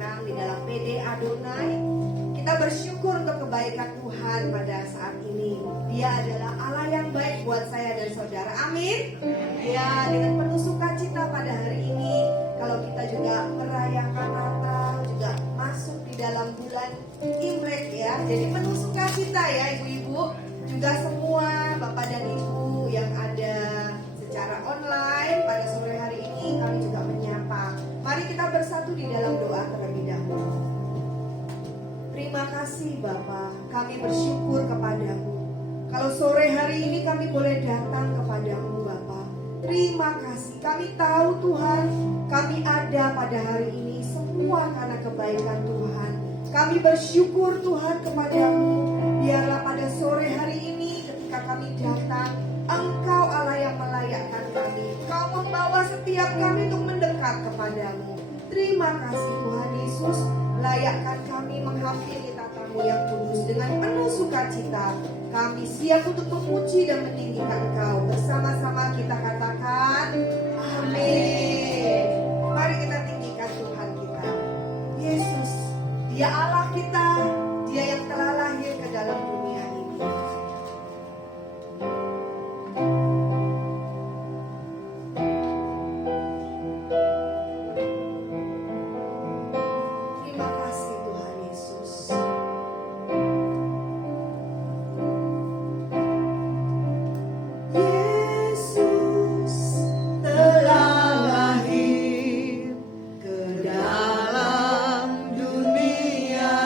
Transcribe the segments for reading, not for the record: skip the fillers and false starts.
datang di dalam PD Adonai. Kita bersyukur untuk kebaikan Tuhan pada saat ini. Dia adalah Allah yang baik buat saya dan saudara. Amin. Ya, dengan penuh sukacita pada hari ini, kalau kita juga merayakan Natal, juga masuk di dalam bulan Imlek ya. Jadi penuh sukacita ya ibu-ibu, juga semua bapak dan ibu yang ada secara online pada sore hari ini kami juga menyapa. Mari kita bersatu di dalam doa terlebih dahulu. Terima kasih Bapa, kami bersyukur kepadamu. Kalau sore hari ini kami boleh datang kepadamu Bapa. Terima kasih, kami tahu Tuhan, kami ada pada hari ini semua karena kebaikan Tuhan. Kami bersyukur Tuhan kepadamu. Biarlah pada sore hari ini ketika kami datang, Engkau Allah yang melayakkan kami. Kau membawa setiap kami untuk mendekat kepadamu. Terima kasih Tuhan Yesus. Layakkan kami menghampiri tatamu yang kudus dengan penuh sukacita. Kami siap untuk memuji dan meninggikan Engkau. Bersama-sama kita katakan amin. Mari kita tinggikan Tuhan kita. Yesus, Dia Allah kita, Dia yang telah lahir ke dalam dunia ini. Terima kasih Tuhan Yesus. Yesus telah lahir ke dalam dunia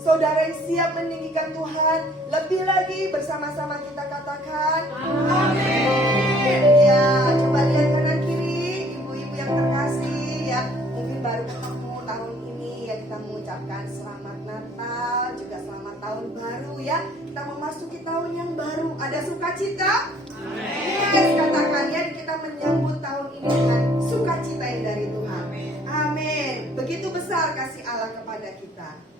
Saudara yang siap meninggikan Tuhan, lebih lagi bersama-sama kita katakan amin. Ya, coba lihat kanan kiri, ibu-ibu yang terkasih ya. Mungkin baru ketemu tahun ini ya, kita mengucapkan selamat Natal, juga selamat tahun baru ya. Kita memasuki tahun yang baru. Ada sukacita? Amin. Yes, katakan ya, kita menyambut tahun ini dengan sukacita yang dari Tuhan. Amin. Begitu besar kasih Allah kepada kita.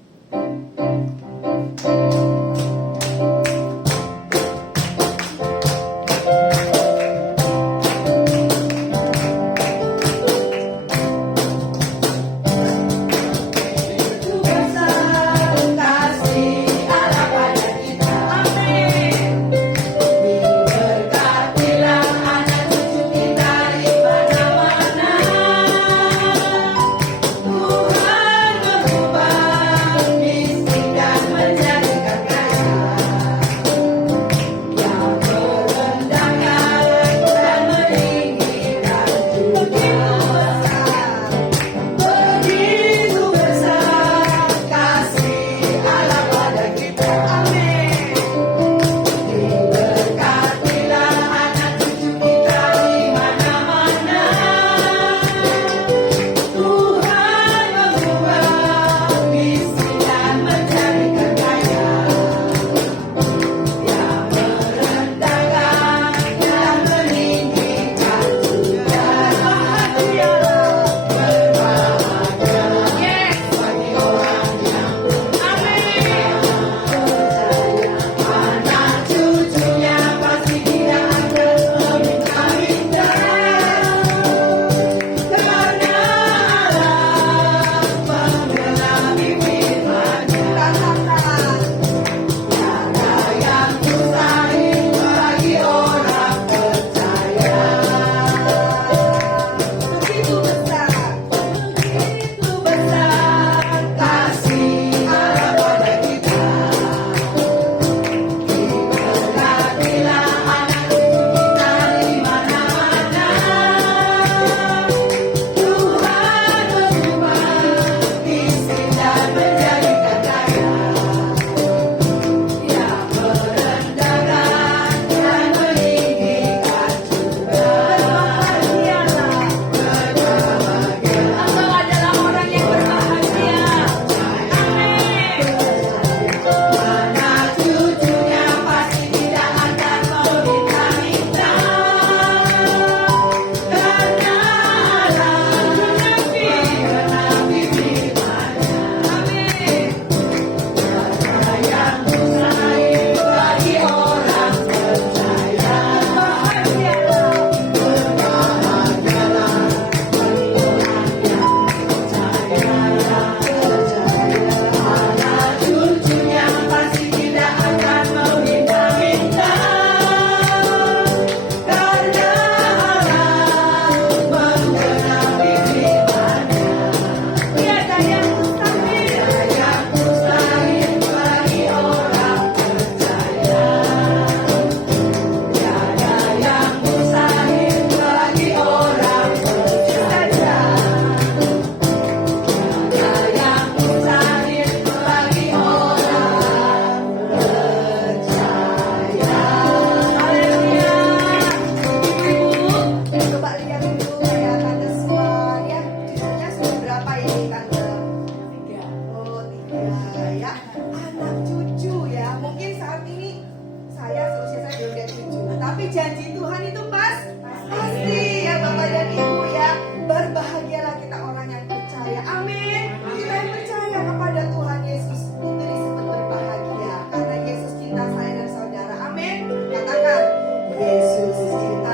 Yesus cinta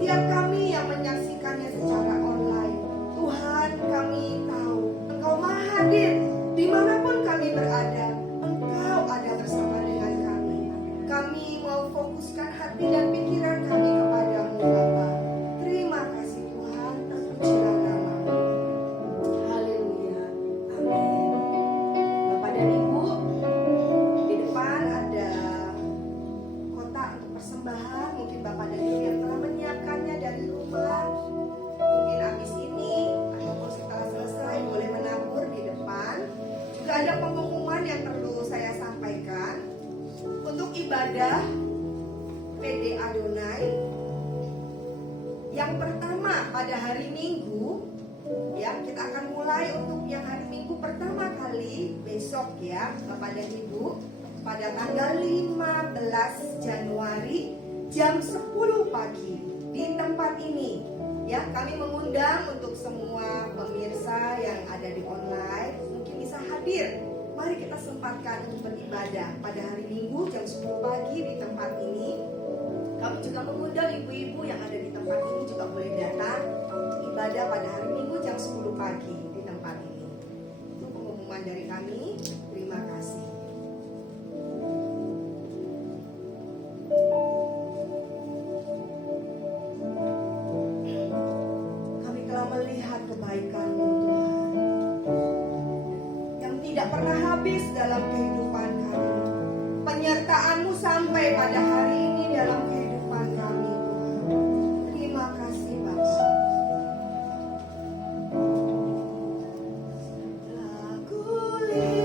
setiap kami yang menyaksikannya secara online. Tuhan, kami tahu Engkau Maha hadir dimanapun kami berada. Engkau ada bersama dengan kami. Kami mau fokuskan hati dan pikiran kami kepadamu Bapa. Terima kasih Tuhan, terpujilah nama-Mu. Haleluya. Amin. Bapak dan Ibu, di depan ada kotak untuk persembahan. Mungkin Bapak dan Ibu yang telah menyiapkannya dari rumah. Mungkin habis ini ataupun setelah selesai boleh menabur di depan. Juga ada pengumuman yang perlu saya sampaikan. Untuk ibadah PD Adonai yang pertama pada hari Minggu, ya, kita akan mulai untuk yang hari Minggu pertama kali besok ya Bapak dan Ibu, pada tanggal 15 Januari jam 10 pagi di tempat ini. Ya, kami mengundang untuk semua pemirsa yang ada di online mungkin bisa hadir. Mari kita sempatkan untuk beribadah pada hari Minggu jam 10 pagi di tempat ini. Kami juga mengundang ibu-ibu yang ada di tempat ini juga boleh datang untuk ibadah pada hari Minggu jam 10 pagi di tempat ini. Itu pengumuman dari kami. Terima kasih. Kami telah melihat kebaikan-Mu Tuhan, yang tidak pernah habis dalam kehidupan kami. Penyertaan-Mu sampai pada hari ini dalam kehidupan kami Tuhan. Terima kasih Bapa. Telah kulihat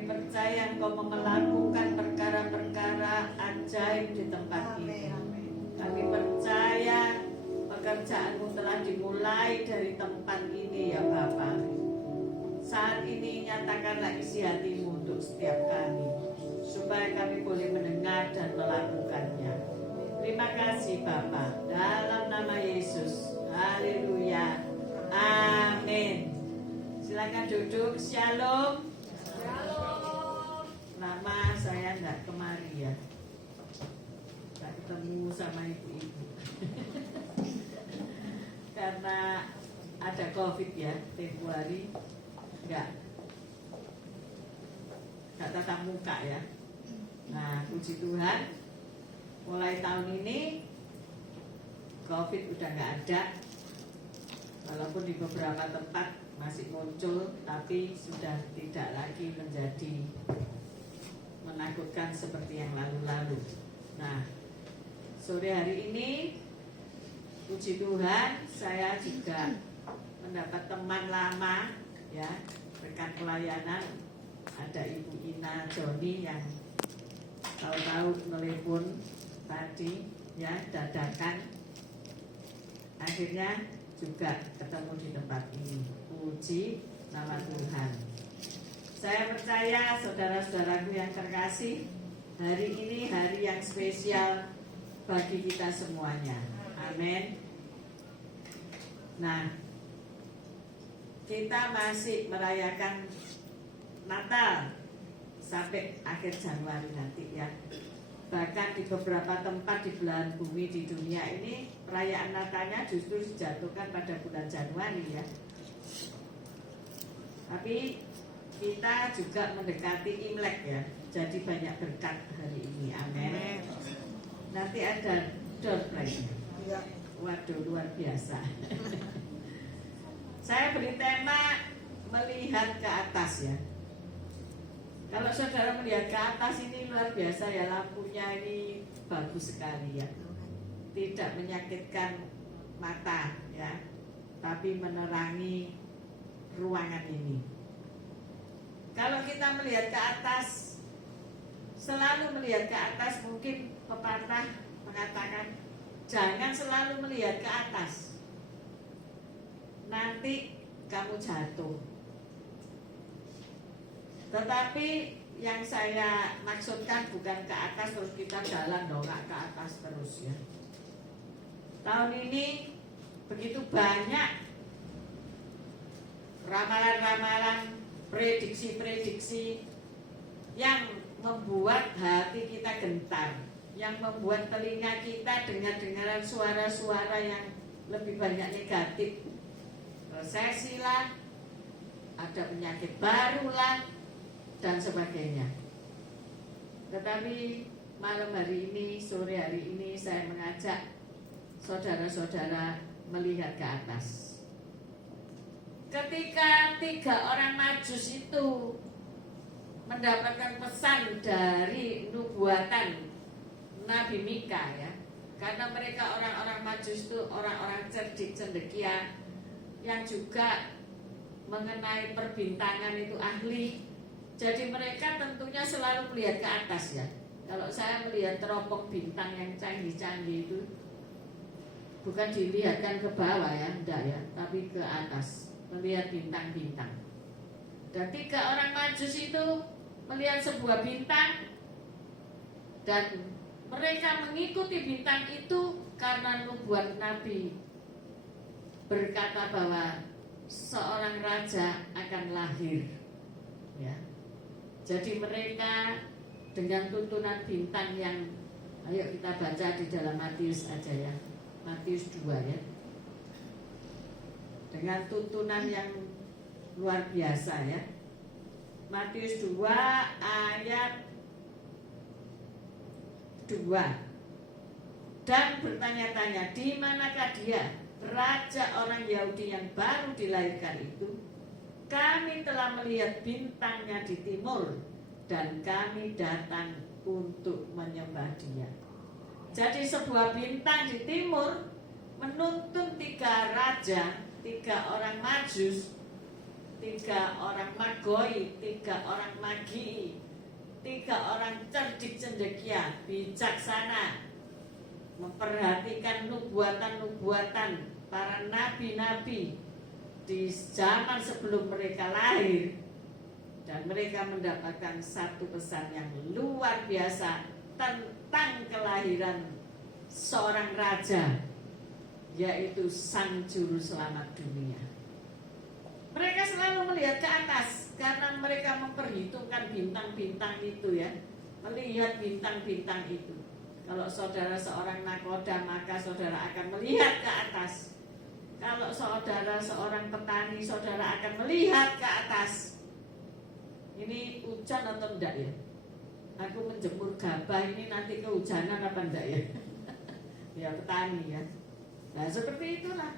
Kami percaya Engkau melakukan perkara-perkara ajaib di tempat ini. Kami percaya pekerjaan-Mu telah dimulai dari tempat ini ya Bapa. Saat ini nyatakanlah isi hati-Mu untuk setiap kami, supaya kami boleh mendengar dan melakukannya. Terima kasih Bapa, dalam nama Yesus. Haleluya. Amin. Silakan duduk. Shalom. Shalom. Lama saya enggak kemari ya, enggak ketemu sama ibu-ibu. Karena ada COVID ya, Februari enggak tatap muka ya. Nah, puji Tuhan, mulai tahun ini COVID udah enggak ada. Walaupun di beberapa tempat masih muncul, tapi sudah tidak lagi menjadi menakutkan seperti yang lalu-lalu. Nah, sore hari ini puji Tuhan, saya juga mendapat teman lama ya, rekan pelayanan. Ada Ibu Ina Joni yang tahu-tahu telepon tadi ya, dadakan. Akhirnya juga ketemu di tempat ini. Puji nama Tuhan. Saya percaya saudara-saudaraku yang terkasih, hari ini hari yang spesial bagi kita semuanya. Amin. Nah, kita masih merayakan Natal sampai akhir Januari nanti ya. Bahkan di beberapa tempat di belahan bumi di dunia ini perayaan Natalnya justru dijatuhkan pada bulan Januari ya. Tapi kita juga mendekati Imlek ya, jadi banyak berkat hari ini. Amin. Nanti ada door prize. Waduh, luar biasa. Saya beri tema melihat ke atas ya. Kalau saudara melihat ke atas ini luar biasa ya, lampunya ini bagus sekali ya. Tidak menyakitkan mata ya, tapi menerangi ruangan ini. Kalau kita melihat ke atas, selalu melihat ke atas, mungkin pepatah mengatakan jangan selalu melihat ke atas, nanti kamu jatuh. Tetapi yang saya maksudkan bukan ke atas terus kita jalan dongak ke atas terus ya. Tahun ini begitu banyak ramalan-ramalan, prediksi-prediksi yang membuat hati kita gentar, yang membuat telinga kita dengar-dengaran suara-suara yang lebih banyak negatif. Resesi lah, ada penyakit baru lah, dan sebagainya. Tetapi malam hari ini, sore hari ini saya mengajak saudara-saudara melihat ke atas. Ketika 3 orang Majus itu mendapatkan pesan dari nubuatan Nabi Mika ya, karena mereka orang-orang Majus itu orang-orang cerdik cendekia yang juga mengenai perbintangan itu ahli. Jadi mereka tentunya selalu melihat ke atas ya. Kalau saya melihat teropong bintang yang canggih-canggih itu bukan dilihatkan ke bawah ya, enggak ya, tapi ke atas, melihat bintang-bintang. Dan 3 orang Majus itu melihat sebuah bintang dan mereka mengikuti bintang itu karena nubuat Nabi berkata bahwa seorang raja akan lahir ya. Jadi mereka dengan tuntunan bintang yang, ayo kita baca di dalam Matius aja ya, Matius 2 ya, dengan tuntunan yang luar biasa ya. Matius 2 ayat 2. Dan bertanya-tanya, di manakah dia, raja orang Yahudi yang baru dilahirkan itu? Kami telah melihat bintangnya di timur dan kami datang untuk menyembah dia. Jadi sebuah bintang di timur menuntun 3 raja, 3 orang Majus 3 orang magoi, 3 orang magi, 3 orang cerdik cendekia, bijaksana, memperhatikan nubuatan-nubuatan para nabi-nabi di zaman sebelum mereka lahir, dan mereka mendapatkan satu pesan yang luar biasa tentang kelahiran seorang raja, yaitu Sang Juru Selamat dunia. Mereka selalu melihat ke atas karena mereka memperhitungkan bintang-bintang itu ya, melihat bintang-bintang itu. Kalau saudara seorang nakoda, maka saudara akan melihat ke atas. Kalau saudara seorang petani, saudara akan melihat ke atas. Ini hujan atau enggak ya? Aku menjemur gabah ini nanti kehujanan apa enggak ya? Ya petani ya. Nah seperti itulah.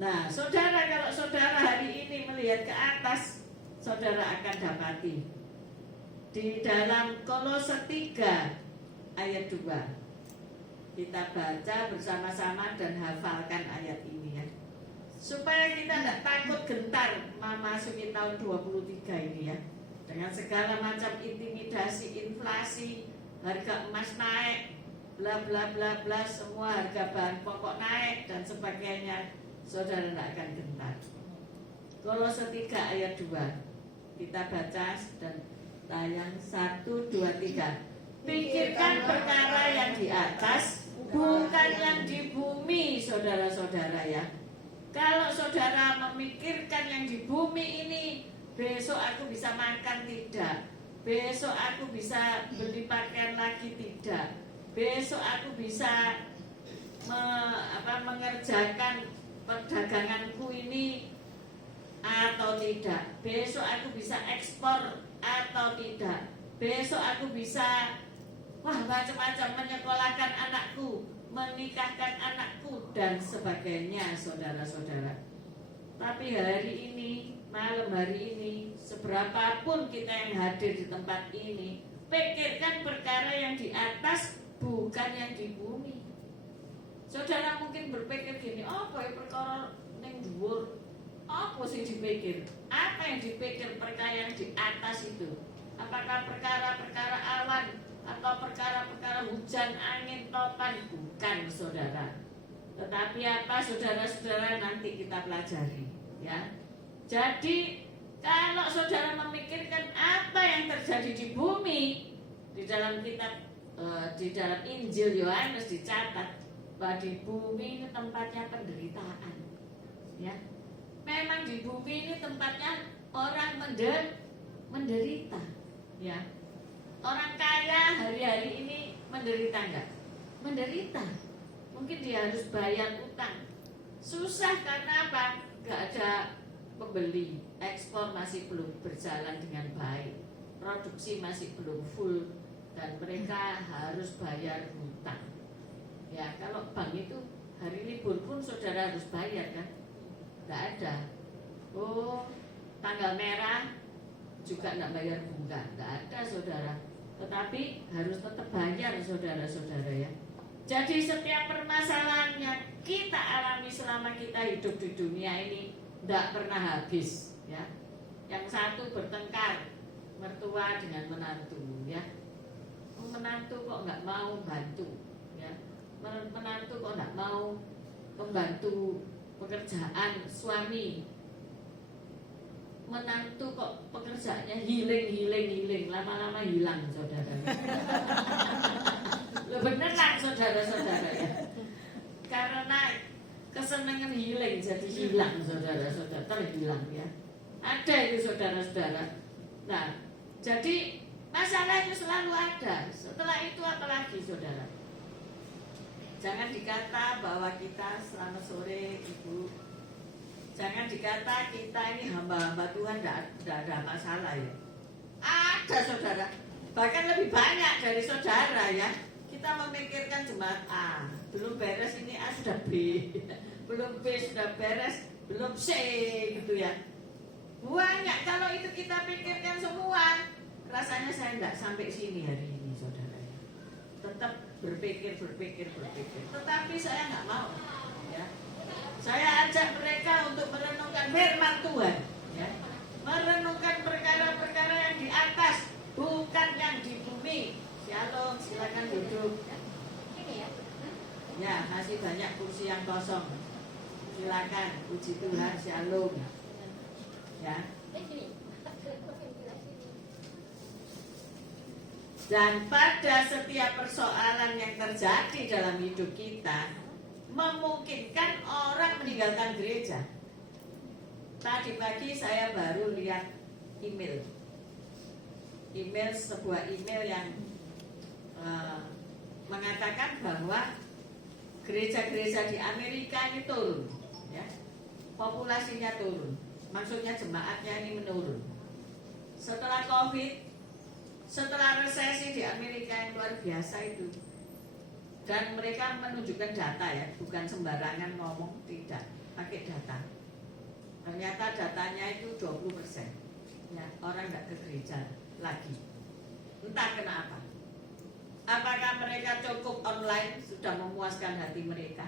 Nah saudara, kalau saudara hari ini melihat ke atas, saudara akan dapati di dalam Kolose 3 ayat 2. Kita baca bersama-sama dan hafalkan ayat ini ya, supaya kita tidak takut gentar memasuki tahun 23 ini ya, dengan segala macam intimidasi, inflasi, harga emas naik, bla bla bla bla, semua harga bahan pokok naik dan sebagainya. Saudara tidak akan gentar. Kolose 3 ayat 2. Kita baca dan tayang 1, 2, 3. Pikirkan perkara yang di atas, bukan yang di bumi, saudara-saudara ya. Kalau saudara memikirkan yang di bumi ini, besok aku bisa makan tidak, besok aku bisa beli pakaian lagi tidak, besok aku bisa mengerjakan perdaganganku ini atau tidak, besok aku bisa ekspor atau tidak, besok aku bisa macam-macam menyekolahkan anakku, menikahkan anakku dan sebagainya, saudara-saudara. Tapi hari ini, malam hari ini, seberapapun kita yang hadir di tempat ini, pikirkan perkara yang di atas, bukan yang di bumi. Saudara mungkin berpikir gini, apa ya perkara ning dhuwur? Apa sih dipikir? Apa yang dipikir perkara yang di atas itu? Apakah perkara-perkara awan atau perkara-perkara hujan, angin, topan? Bukan, saudara. Tetapi apa, saudara-saudara, nanti kita pelajari ya. Jadi kalau saudara memikirkan apa yang terjadi di bumi, di dalam kitab di dalam Injil Yohanes dicatat bahwa di bumi ini tempatnya penderitaan ya. Memang di bumi ini tempatnya orang menderita ya. Orang kaya hari-hari ini menderita enggak? Menderita. Mungkin dia harus bayar utang. Susah karena apa? Enggak ada pembeli. Ekspor masih belum berjalan dengan baik. Produksi masih belum full dan mereka harus bayar hutang. Ya, kalau bank itu hari libur pun saudara harus bayar kan? Enggak ada. Oh, tanggal merah juga enggak bayar bunga. Enggak ada, saudara. Tetapi harus tetap bayar, saudara-saudara ya. Jadi setiap permasalahan yang kita alami selama kita hidup di dunia ini tidak pernah habis ya. Yang satu bertengkar mertua dengan menantu ya. Menantu kok nggak mau bantu ya. Menantu kok nggak mau membantu pekerjaan suami. Menantu kok pekerjaannya hilang, lama-lama hilang, saudara. Beneran, saudara-saudara ya. Karena kesenangan hilang jadi hilang, saudara-saudara, terhilang ya. Ada itu, saudara-saudara. Nah, jadi masalah itu selalu ada. Setelah itu apalagi, saudara? Jangan dikata bahwa kita, selamat sore Ibu, jangan dikata kita ini hamba-hamba Tuhan tidak ada masalah ya. Ada, saudara. Bahkan lebih banyak dari saudara ya. Kita memikirkan jemaat A, belum beres ini A sudah B, belum B sudah beres, belum C gitu ya. Banyak. Kalau itu kita pikirkan semua, rasanya saya tidak sampai sini hari ini, saudara. Tetap berpikir. Tetapi saya nggak mau ya. Saya ajak mereka untuk merenungkan firman Tuhan ya. merenungkan perkara-perkara yang di atas, bukan yang di bumi. Shalom, silakan duduk. Ya, masih banyak kursi yang kosong. Silakan, puji Tuhan, shalom. Ya. Dan pada setiap persoalan yang terjadi dalam hidup kita, memungkinkan orang meninggalkan gereja. Tadi pagi saya baru lihat email, sebuah email yang mengatakan bahwa gereja-gereja di Amerika ini turun, ya, populasinya turun, maksudnya jemaatnya ini menurun. Setelah COVID, setelah resesi di Amerika yang luar biasa itu, dan mereka menunjukkan data ya, bukan sembarangan ngomong, tidak, pakai data. Ternyata datanya itu 20%, ya, orang nggak ke gereja lagi. Entah kenapa. Apakah mereka cukup online sudah memuaskan hati mereka?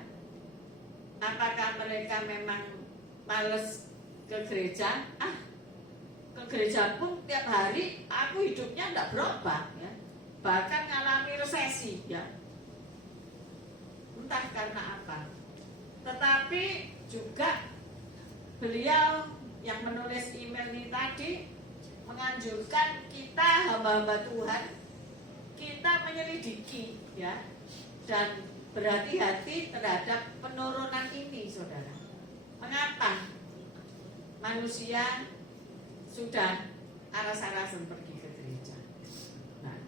Apakah mereka memang males ke gereja? Ke gereja pun tiap hari aku hidupnya tidak berubah, ya. Bahkan mengalami resesi, ya. Entah karena apa. Tetapi juga beliau yang menulis email ini tadi menganjurkan kita hamba-hamba Tuhan, kita menyelidiki, ya, dan berhati-hati terhadap penurunan ini, saudara. Mengapa manusia sudah aras-arasan pergi ke gereja? Nah,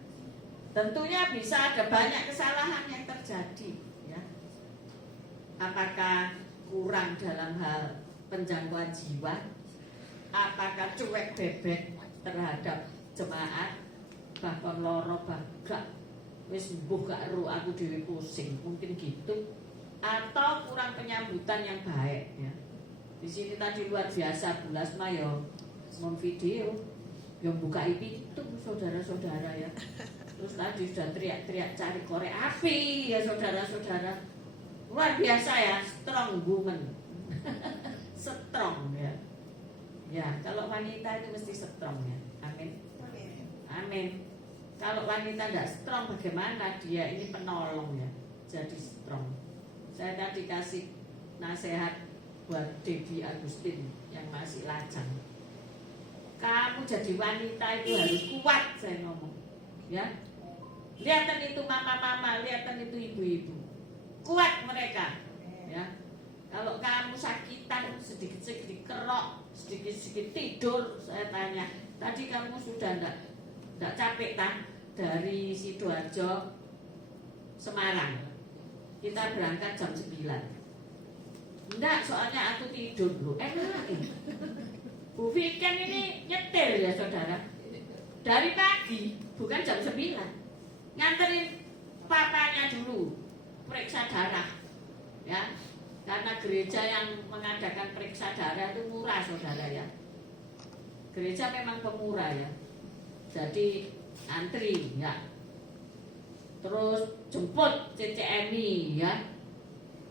tentunya bisa ada banyak kesalahan yang terjadi, ya. Apakah kurang dalam hal penjangkauan jiwa? Apakah cuek bebek terhadap jemaat? Bahkan loro bagak wis mbuh gak ru aku dhewe pusing, mungkin gitu. Atau kurang penyambutan yang baik, ya. Di sini tadi luar biasa Bu Lasma ya mon video yang buka itu saudara-saudara, ya. Terus tadi sudah teriak-teriak cari korek api, ya saudara-saudara. Luar biasa, ya, strong woman. Strong, ya. Ya, kalau wanita itu mesti strong, ya. Amin. Amin. Kalau wanita tidak strong, bagaimana dia ini penolong, ya, jadi strong. Saya tadi kasih nasihat buat Debbie Agustin yang masih lajang. Kamu jadi wanita itu harus kuat, saya ngomong, ya. Lihatan itu mama-mama, lihatan itu ibu-ibu, kuat mereka, ya. Kalau kamu sakitan, sedikit-sedikit kerok, sedikit-sedikit tidur, saya tanya, tadi kamu sudah enggak capek kan dari Sidoarjo Semarang? Kita berangkat jam 9. Enggak, soalnya aku tidur loh. Enak ini. Bu Viken ini nyetir, ya saudara. Dari pagi, bukan jam 9. Nganterin papanya dulu periksa darah, ya. Karena gereja yang mengadakan periksa darah itu murah, saudara, ya. Gereja memang pemurah, ya. Jadi antri, ya. Terus jemput CCMI, ya.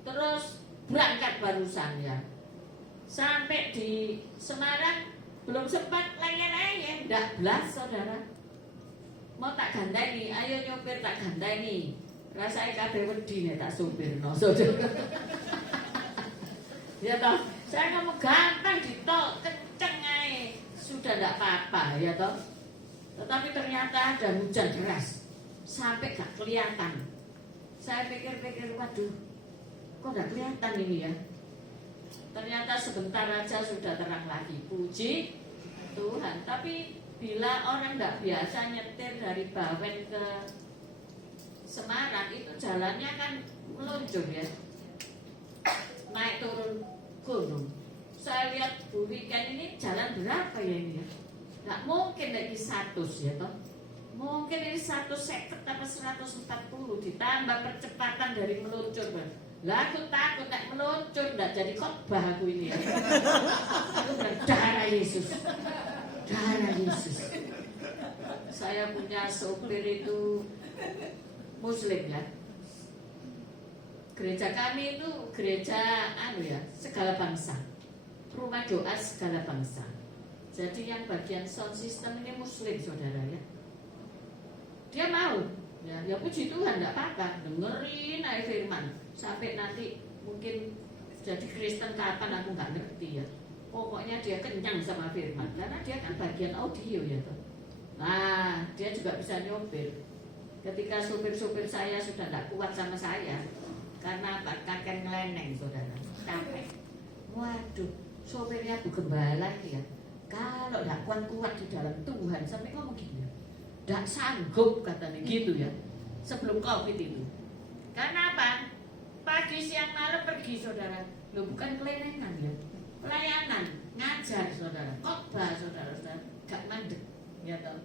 Terus berangkat barusan, ya. Sampai di Semarang belum sempat lengeh-lengeh, ndak blas, saudara. Mau tak gandani, ayo nyopir tak gandani. Rasanya kabeh wedi nek tak sopirno, saudara. Ya toh, saya ngomong gampang ditol, kenceng ae. Sudah ndak apa-apa, ya toh. Tetapi ternyata ada hujan deras sampai gak kelihatan. Saya pikir-pikir, waduh, kok gak kelihatan ini, ya. Ternyata sebentar aja sudah terang lagi. Puji Tuhan. Tapi bila orang gak biasa nyetir dari Bawen ke Semarang, itu jalannya kan meluncur, ya, naik turun gunung. Saya lihat Bu Viken ini jalan berapa, ya, ini, ya. Nggak mungkin lagi 100, ya toh. Mungkin ini 150 atau 140 ditambah percepatan dari meluncur, Bang. Lah aku takut nek meluncur nggak jadi khotbah aku ini, ya. Aku berdarah Yesus. Darah Yesus. Saya punya sopir itu Muslim, ya. Gereja kami itu gereja segala bangsa. Rumah doa segala bangsa. Jadi yang bagian sound system ini Muslim, saudara ya. Dia mau, ya puji Tuhan, tidak apa-apa, dengerin aja firman sampai nanti mungkin jadi Kristen kapan aku nggak ngerti ya. Pokoknya dia kenyang sama firman karena dia kan bagian audio ya toh. Nah, dia juga bisa nyopir. Ketika supir-supir saya sudah tidak kuat sama saya karena kakek ngeleneng, saudara, capek. Waduh, sopirnya Bu Gembala ya. Kalau tidak kuat-kuat di dalam Tuhan, sampai ngomong gini, tidak sanggup katanya gitu ya. Sebelum COVID itu. Karena apa? Pagi, siang, malam pergi, saudara. Loh, bukan kelenengan ya, pelayanan, ngajar, saudara, khotbah, saudara-saudara, gak mandek, ya toh.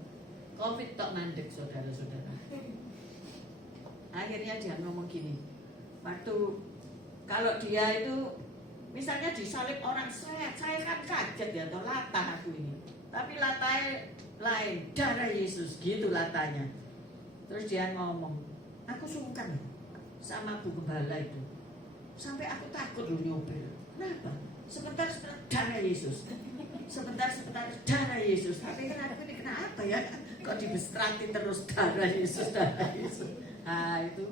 COVID tok mandek, saudara-saudara. Akhirnya dia ngomong gini, waktu kalau dia itu misalnya disalib orang, saya kan kaget ya toh, latah aku ini, tapi latahnya lain, darah Yesus gitu latahnya. Terus dia ngomong, aku sungkan sama Bu Gembala itu, sampai aku takut loh nyopir. Kenapa? Sebentar darah Yesus, sebentar darah Yesus. Tapi kan aku ini kenapa ya? Kok dibestrati terus darah Yesus, darah Yesus. Nah itu,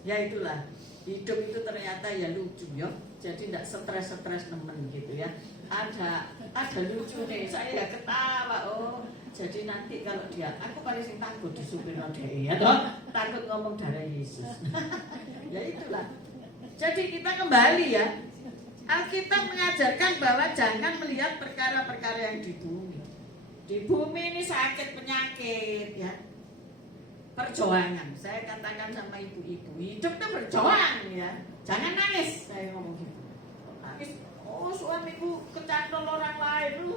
ya itulah hidup itu ternyata ya lucu ya. Jadi tidak stres nemen gitu ya. Ada lucu nih, saya ya ketawa. Oh, jadi nanti kalau dia, aku paling sing takut disupir dia ya toh, takut ngomong darah Yesus. Ya itulah. Jadi kita kembali ya. Alkitab mengajarkan bahwa jangan melihat perkara-perkara yang di bumi. Di bumi ini sakit penyakit ya. Perjuangan. Saya katakan sama ibu-ibu, hidup itu berjuang ya. Jangan nangis, saya ngomong gitu. Nangis, oh suamiku kecantol orang lain,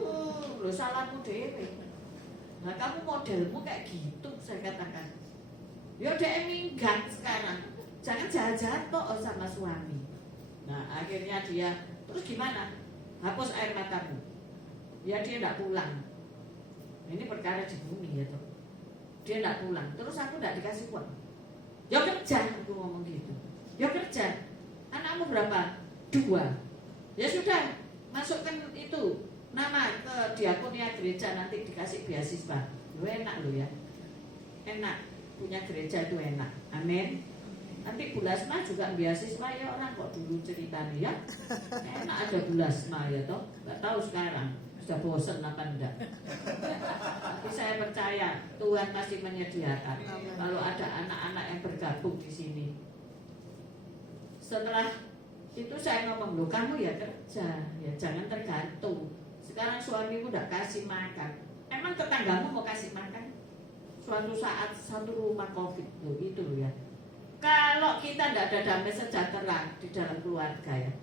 lo salahmu dewe. Nah kamu modelmu kayak gitu, saya katakan. Ya dia minggat sekarang. Jangan jahat-jahat kok sama suami. Nah akhirnya dia, terus gimana? Hapus air matamu. Ya dia tidak pulang. Ini perkara di bumi ya toh. Dia tidak pulang, terus aku tidak dikasih uang. Ya kerja, aku ngomong gitu. Ya kerja. Anakmu berapa? 2. Ya sudah, masukkan itu nama ke diakonia gereja, nanti dikasih beasiswa. Lu enak lo ya. Enak, punya gereja itu enak. Amin. Nanti Bulasma juga beasiswa ya, orang kok dulu ceritanya ya. Enak ada Bulasma ya toh. Gak tahu sekarang sudah bosan apa enggak. Tapi saya percaya Tuhan pasti menyediakan. Kalau ada anak-anak yang bergabung di sini. Setelah itu saya ngomong, loh kamu ya kerja, ya jangan tergantung. Sekarang suamimu udah kasih makan, emang tetanggamu mau kasih makan? Suatu saat satu rumah COVID loh, itu loh ya. Kalau kita tidak ada damai sejahtera di dalam keluarga ya,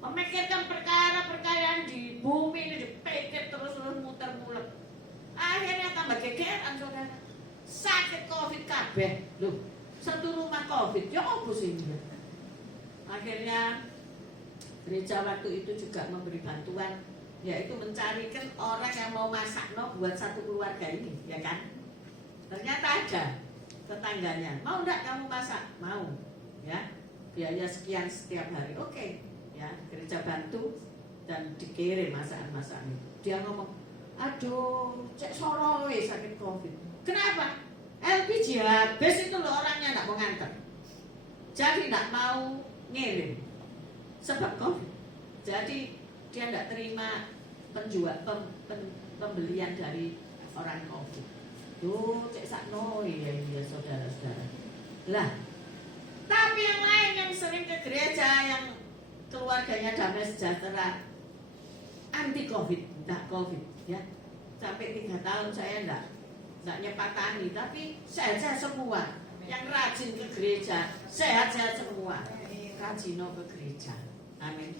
memikirkan perkara-perkara yang di bumi ini dipikir terus-terus muter-muter, akhirnya tambah gegeran saudara. Sakit COVID kabeh loh, satu rumah COVID ya apa sih ini? Akhirnya gereja waktu itu juga memberi bantuan, yaitu mencarikan orang yang mau masak buat satu keluarga ini, ya kan? Ternyata ada tetangganya, mau enggak kamu masak? Mau, ya. Biaya sekian setiap hari, oke. Ya, gereja bantu dan dikirim masakan-masakan itu. Dia ngomong, aduh, cek sorowe sakit COVID. Kenapa? LPG habis itu loh, orangnya enggak mau nganter. Jadi enggak mau ngirim sebab COVID. Jadi dia enggak terima pembelian dari orang COVID. Tuh, cek sakno ya saudara-saudara. Lah, tapi yang lain yang sering ke gereja, yang keluarganya damai sejahtera, anti COVID, enggak COVID, ya. Sampai 3 tahun saya enggak nyepakani, tapi sehat-sehat semua. Yang rajin ke gereja, sehat-sehat semua. Rajin ke gereja. Amin.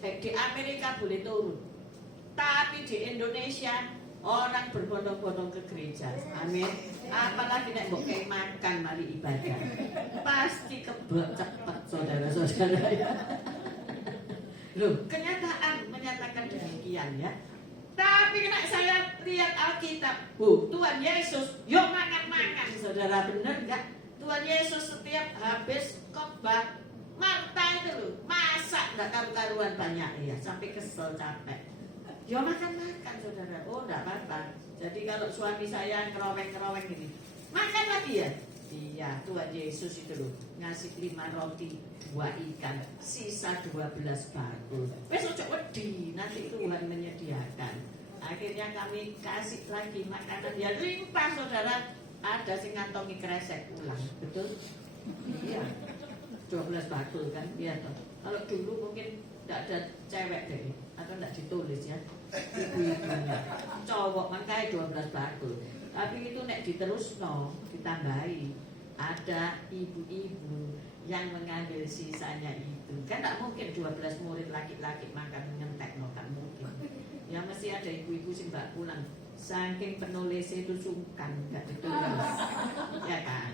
Di Amerika boleh turun, tapi di Indonesia orang berbondong-bondong ke gereja. Amin. Apalagi nek mbok kayak makan mari ibadah, pasti kebek cepet saudara-saudara. Loh, kenyataan menyatakan demikian ya. Tapi nek saya lihat Alkitab, Tuhan Yesus yuk makan-makan, saudara, bener enggak? Tuhan Yesus setiap habis khotbah, Marta itu loh masak enggak karu-karuan banyak ya, sampai kesel capek. dia makan saudara. Oh enggak apa-apa. Jadi kalau suami saya ngeroweng gini, makan lagi ya? Iya, Tuhan Yesus itu loh ngasih 5 roti 2 ikan, sisa 12 bakul. Besok coba wedi, nanti Tuhan menyediakan. Akhirnya kami kasih lagi makanan yang limpah saudara. Ada sing ngantongi kresek pulang, betul? Iya, 12 bakul kan, iya toh. Kalau dulu mungkin tidak ada cewek deh, atau tidak ditulis ya, ibu-ibunya, cowok makanya 12 bakul. Tapi itu nek diterus ditambahi, ada ibu-ibu yang mengambil sisanya itu. Kan tidak mungkin 12 murid laki-laki makan ngentek, kan mungkin. Ya mesti ada ibu-ibu sih mbak pulang. Saking penulis itu sungkan nggak ditulis, ya kan?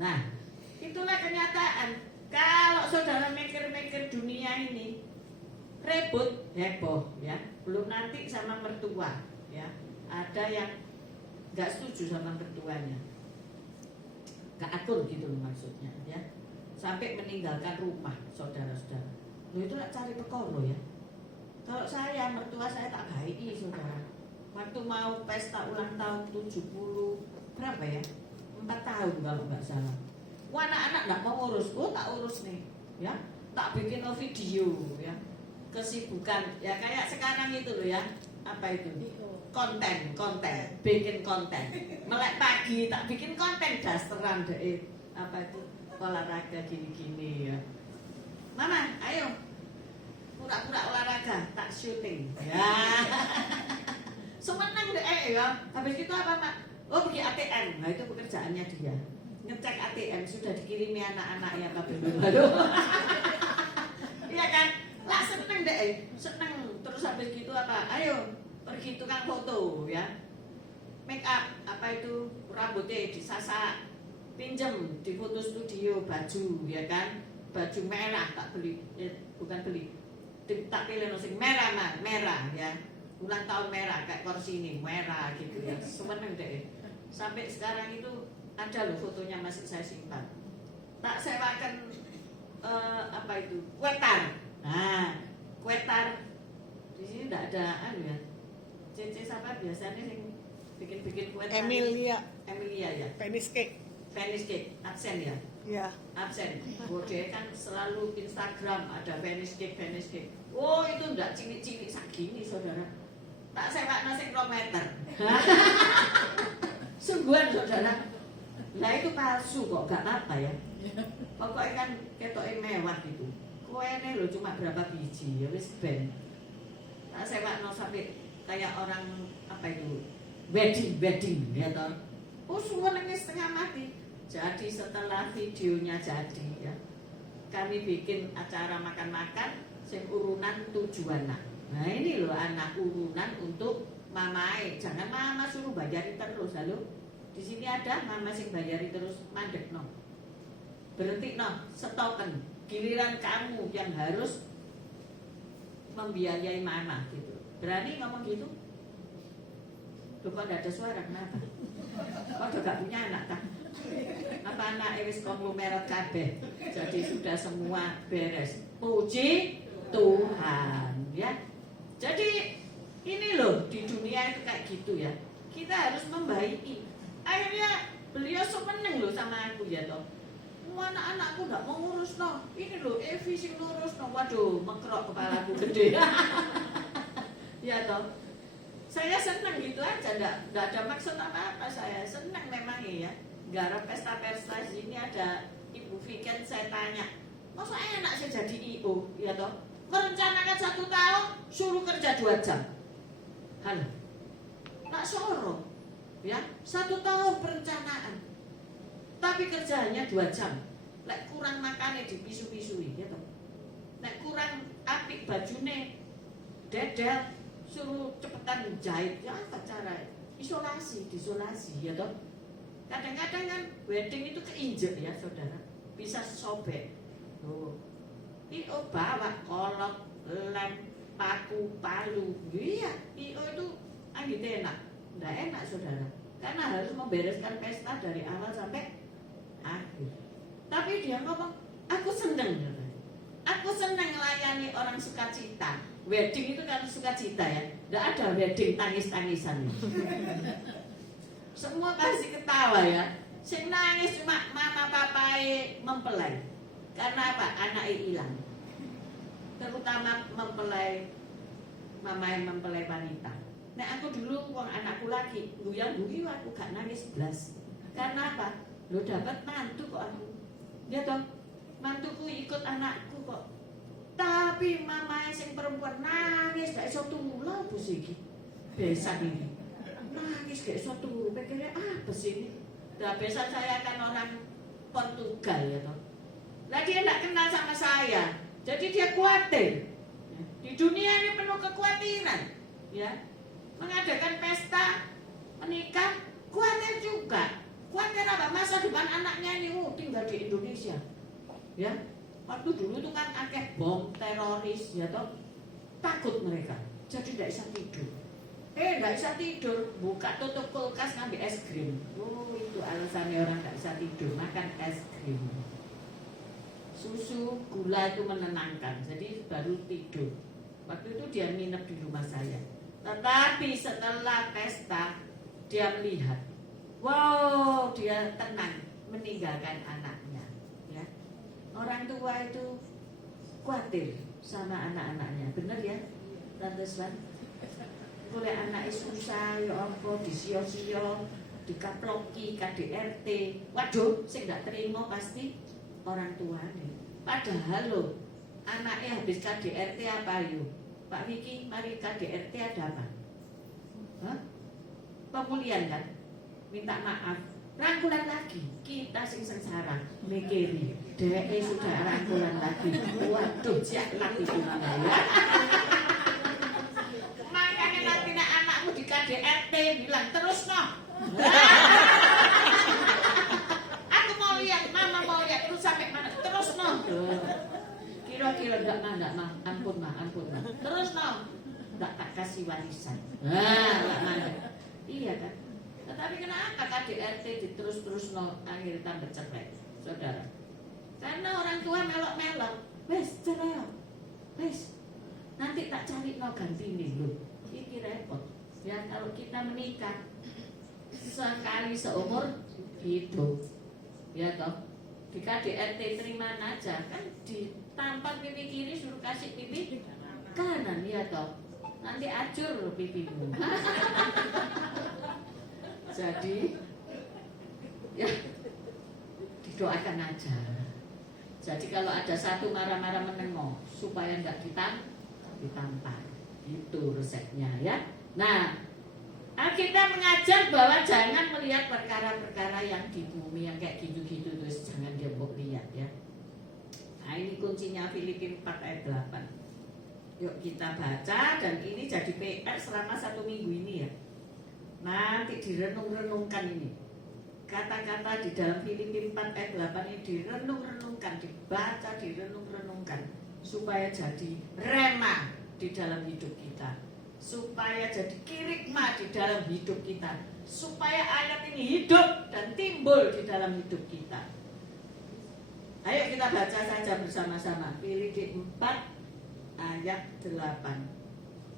Nah, itulah kenyataan. Kalau saudara mikir-mikir dunia ini ribut, heboh, ya. Belum nanti sama mertua, ya. Ada yang nggak setuju sama mertuanya, nggak akur gitu loh maksudnya, ya. Sampai meninggalkan rumah, saudara-saudara. Loh itu lah cari perkara ya. Kalau saya mertua saya tak baiki, saudara. Waktu mau pesta ulang tahun 70 berapa ya? 4 tahun kalau nggak salah. Wah, anak-anak nggak mau urus, tak urus nih, ya. Tak bikin video, ya. Kesibukan, ya kayak sekarang itu loh ya. Apa itu? Konten, bikin konten. Melek pagi tak bikin konten dasteran deh. Apa itu? Olahraga gini-gini ya. Mama, ayo. Pura-pura olahraga, tak syuting. Ya. Semenang deh ya. Habis itu apa Mak? Oh pergi ATM. Nah itu pekerjaannya dia. Ngecek ATM sudah dikirimi anak-anaknya apa belum. Iya kan? Lah seneng deh. Seneng. Terus habis gitu apa? Ayo pergi tukang foto ya. Make up apa itu rambutnya disasak. Pinjem di foto studio baju ya kan? Baju merah tak beli. Bukan beli. Tak pilih sing merah Mak, merah ya. Ulang tahun merah kayak kursi ini merah gitu ya, seneng deh. Sampai sekarang itu ada loh fotonya masih saya simpan. Tak sewakan apa itu kuetar. Nah kuetar di sini tidak ada ya. Cece siapa biasanya yang bikin kuetar? Emilia ya. Venice cake absen ya. ya. Absen. Dia kan selalu Instagram ada Venice cake. Oh itu enggak cilik-cilik segini saudara. Tak sewa nasi kilometer. Sungguhan saudara. Nah itu palsu kok, gak apa ya. Pokoknya kan ketoknya mewah gitu. Kuenya lo cuma berapa biji, ya wis ben. Tak sewa sampai kayak orang apa itu wedding ya toh. Oh semua nangis setengah mati. Jadi setelah videonya jadi ya, kami bikin acara makan-makan, sing urunan 7 anak. Nah ini loh anak urunan untuk mamai, jangan mama suruh bayari terus. Lalu di sini ada mama sing bayari terus mandek no, berhenti no, stopkan. Giliran kamu yang harus membiayai mama gitu. Berani ngomong gitu? Loh kok ada suara kenapa? Kok gak punya anak kan? Apa anak wis konglomerat kabeh? Jadi sudah semua beres. Puji Tuhan ya. Jadi ini loh di dunia itu kayak gitu ya. Kita harus membaiki. Akhirnya beliau seneng loh sama aku ya toh. Anak-anakku gak mau ngurus no. Ini loh Evi sing ngurus no. Waduh mekrok kepalaku gede. Ya toh. Saya seneng gitu aja. Gak ada maksud apa-apa. Saya seneng memang ya. Garap pesta-pesta sini ada Ibu Viken saya tanya. Masa enak saya jadi IO ya toh. Merencanakan 1 tahun suruh kerja 2 jam. Halo, nak soro, ya 1 tahun perencanaan, tapi kerjanya 2 jam. Lek kurang makannya dipisu-pisui, ya toh. Lek kurang apik bajune, dedel, suruh cepetan jahit. Ya apa cara? Disolasi, ya toh. Kadang-kadang kan wedding itu keinjek ya saudara, bisa sobek. Oh. IO bawa kolot, lem, paku, palu. Iya, IO itu agak enak. Nggak enak saudara, karena harus membereskan pesta dari awal sampai akhir. Tapi dia ngomong, aku seneng melayani orang sukacita. wedding itu kan sukacita ya. Tidak ada wedding tangis-tangisan. Semua pasti ketawa ya. Sing nangis cuma mama papai mempelai. Karena apa? Anaknya hilang. Terutama mempelai, mama yang mempelai wanita. Nah aku dulu uang anakku lagi, guyang-guyu aku gak nangis blas. Karena apa? Lo dapat mantu kok aku. Ya toh, mantuku ikut anakku kok. Tapi mama yang perempuan nangis gak iso turu lho bos iki. Besan ini. Nangis gak iso turu, pikirnya apa sih ini? Nah, besan saya kan orang Portugal ya toh. Lah dia enggak kenal sama saya. Jadi dia khawatir. Di dunia ini penuh kekhawatiran, ya. Mengadakan pesta menikah khawatir juga. Khawatir apa? Masa depan anaknya ini tinggal di Indonesia. Ya. Waktu dulu itu kan akeh bom teroris ya toh. Takut mereka. Jadi tidak bisa tidur. Tidak bisa tidur, buka tutup kulkas ngambil es krim. Oh, itu alasannya orang tidak bisa tidur, makan es krim. Susu, gula itu menenangkan, jadi baru tidur. Waktu itu dia nginep di rumah saya. Tetapi setelah pesta, dia melihat, wow, dia tenang meninggalkan anaknya. Ya. Orang tua itu khawatir sama anak-anaknya, benar ya, Tante Swan? Oleh anaknya susah, ya apa, disio-sio, dikaploki, KDRT. Waduh, saya nggak terima pasti orang tuanya. Padahal loh, anaknya habis KDRT apa yuk? Pak Vicky, mari KDRT ada apa? Hah? Pemulihan kan? Minta maaf. Rangkulan lagi, kita sing sengsara mikiri. Dek sudah rangkulan lagi. Waduh, jaklat itu namanya. Makanya nanti anakmu di KDRT bilang terus noh. Aku mau lihat, mama mau lihat terus sampai mana? Terus noh. Kira-kira enggak mah, ampun mah. Terus noh. Enggak tak kasih warisan. Enggak mana. Iya kan? Tetapi kenapa KDRT diterus-terus no akhirnya tambah cerai, saudara? Karena orang tua melok-melok, wes cerai, wes nanti tak cari no ganti nih lo, ini repot. Ya kalau kita menikah sekali seumur hidup, ya toh di KDRT terima aja kan, ditampar pipi kiri suruh kasih pipi kanan, ya toh nanti acur pipimu. Jadi ya didoakan aja. Jadi kalau ada satu marah-marah menengok supaya enggak ditampar. Itu resepnya ya. Nah, kita mengajar bahwa jangan melihat perkara-perkara yang di bumi yang kayak gitu-gitu terus jangan diambok lihat ya. Nah, ini kuncinya Filipi 4 ayat 8. Yuk kita baca dan ini jadi PR selama 1 minggu ini ya. Nanti direnung-renungkan ini. Kata-kata di dalam Filipi 4 ayat 8 ini direnung-renungkan, dibaca, direnung-renungkan supaya jadi rema di dalam hidup kita, supaya jadi kirikma di dalam hidup kita, supaya ayat ini hidup dan timbul di dalam hidup kita. Ayo kita baca saja bersama-sama Filipi 4 ayat 8.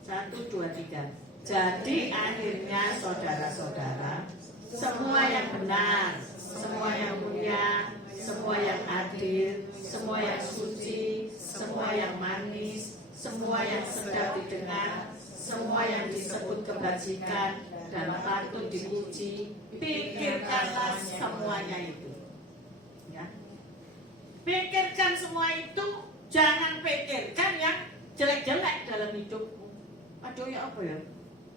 1, 2, 3. Jadi akhirnya saudara-saudara, semua yang benar, semua yang mulia, semua yang adil, semua yang suci, semua yang manis, semua yang sedap didengar, semua yang disebut kebajikan dan patut dipuji, pikirkanlah semuanya itu. Ya. Pikirkan semua itu, jangan pikirkan yang jelek-jelek dalam hidupmu. Aduh ya apa ya?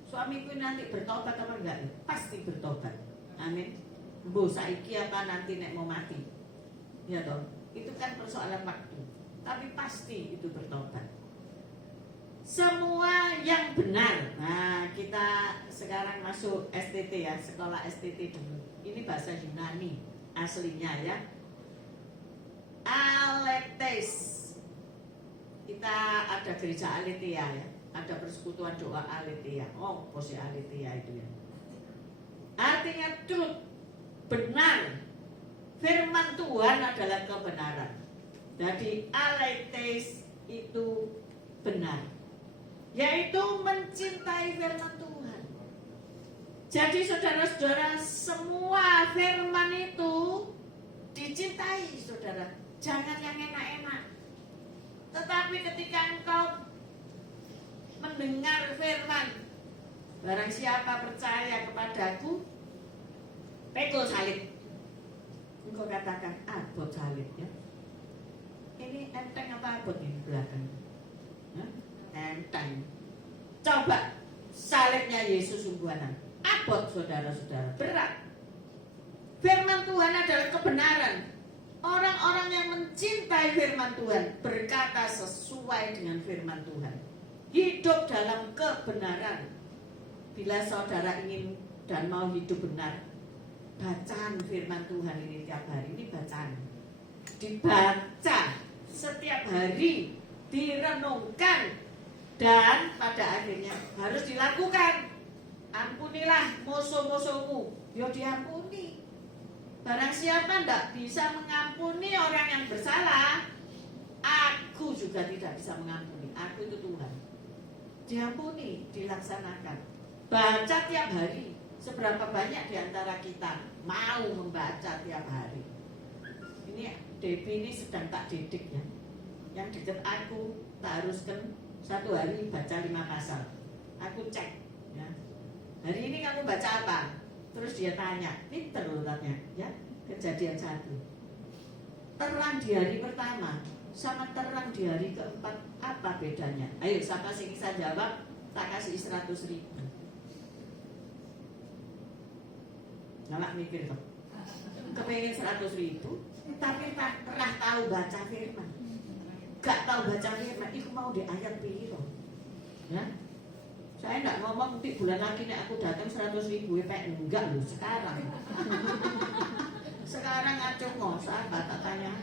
Suamiku nanti bertobat apa enggak? Pasti bertobat. Amin. Bu saiki apa nanti nek mau mati? Ya toh. Itu kan persoalan waktu. Tapi pasti itu bertobat. Semua yang benar. Nah, kita sekarang masuk STT ya, sekolah STT dulu. Ini bahasa Yunani aslinya ya. Aletheia. Kita ada gereja Aletheia ya. Ada persekutuan doa Aletheia. Oh, posisi Aletheia itu ya. Artinya truth, benar. Firman Tuhan adalah kebenaran. Jadi Aletheia itu benar. yaitu mencintai firman Tuhan. Jadi saudara-saudara, semua firman itu dicintai, saudara. Jangan yang enak-enak. Tetapi ketika engkau mendengar firman, barang siapa percaya kepadaku, pekul salib. Engkau katakan, abot salib ya. Ini enteng apa abot ini belakang? Hah? Enteng. Coba salibnya Yesus sungguhanan. Abot saudara-saudara, berat. Firman Tuhan adalah kebenaran. Orang-orang yang mencintai firman Tuhan berkata sesuai dengan firman Tuhan. Hidup dalam kebenaran. Bila saudara ingin dan mau hidup benar, bacaan firman Tuhan ini tiap hari. Ini bacaan. Dibaca setiap hari, direnungkan, dan pada akhirnya harus dilakukan. Ampunilah musuh-musuhmu. Ya diampuni. Barang siapa tidak bisa mengampuni orang yang bersalah, aku juga tidak bisa mengampuni. Aku itu Tuhan. Diampuni, dilaksanakan. Baca tiap hari. Seberapa banyak di antara kita mau membaca tiap hari? Ini Debbie ini sedang tak didik ya. Yang dekat aku tak haruskan satu hari baca 5 pasal. Aku cek ya. Hari ini kamu baca apa? Terus dia tanya, pinter loh tanya ya. Kejadian 1. Terang di hari pertama sama terang di hari keempat, apa bedanya? Ayo siapa sih bisa jawab? Tak kasih 100.000. Nggak mikir kok. Kepengen 100.000, tapi tak pernah tahu baca firman. Gak tahu baca firman, itu mau di ayat piro. Ya? Saya enggak ngomong nanti bulan lagi nih aku datang 100.000 enggak loh sekarang. Sekarang acung mau sahabat tak tanya.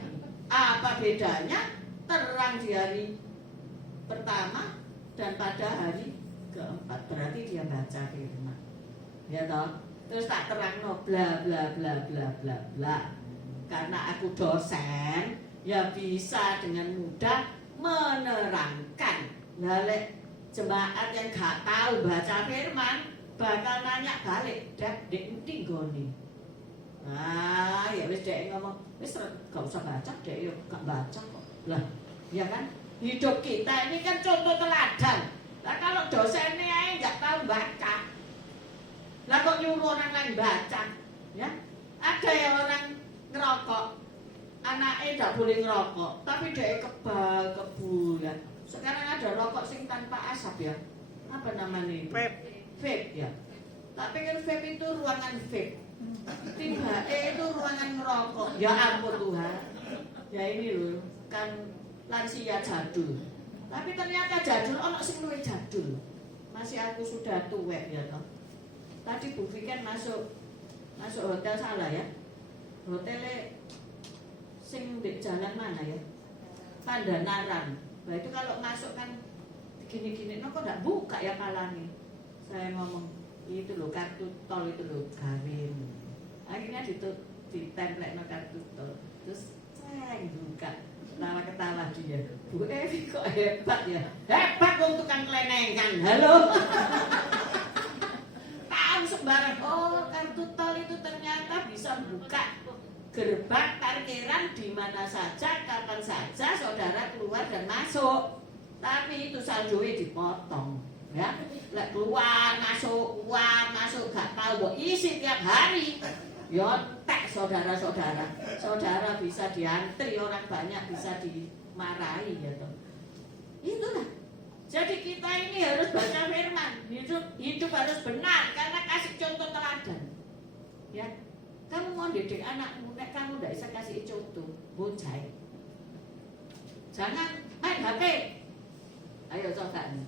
Apa bedanya terang di hari pertama dan pada hari keempat? Berarti dia baca firman. Ya toh? Terus tak terang no bla bla bla bla bla bla. Karena aku dosen, ya bisa dengan mudah menerangkan. Balik jemaat yang gak tahu baca firman bakal nanya balik, "Dak, dek ngerti goni?" Ah, ya wis dek ngomong, "Wis gak usah baca, dek yo gak baca kok." Lah, ya kan? Hidup kita ini kan contoh teladan. Lah kalau dosennya aja nggak tahu baca, lah kok nyuruh orang lain baca? Ya, ada yang orang ngerokok, anaknya tidak boleh ngerokok, tapi dia kebal kebu ya. Sekarang ada rokok sing tanpa asap ya, apa namanya itu? Vape ya. Tapi kan vape itu ruangan vape. Tiba itu ruangan ngerokok. Ya ampun Tuhan. Ya ini loh, kan lansia jadul. Tapi ternyata jadul, ono sing luwih jadul. Masih aku sudah tuwek ya toh. Tadi Bu Fiken masuk hotel salah ya. Hotelnya sing di jalan mana ya? Pandanaran. Nah itu kalau masuk kan gini-gini, no kok enggak buka ya palangnya. Saya ngomong, itu loh kartu tol itu loh kawin. Akhirnya ditemplek no kartu tol. Terus saya buka, ketawa-ketawa dia. Bu Evi kok hebat ya? Hebat dong tukang kelenengan. Halo. Tahu sembarang. Oh kartu tol itu ternyata bisa buka gerbang parkiran di mana saja, kapan saja saudara keluar dan masuk. Tapi itu saldonya dipotong, ya. Lek keluar masuk, gak tahu kok isi tiap hari. Yontek saudara-saudara. Saudara bisa diantri, orang banyak bisa dimarahi ya toh. Itulah. Jadi kita ini harus baca firman, hidup harus benar karena kasih contoh teladan. Ya. Kamu mau didik anakmu, nek kamu tidak bisa kasih contoh, bocah. Jangan main HP. Ayo coba nih,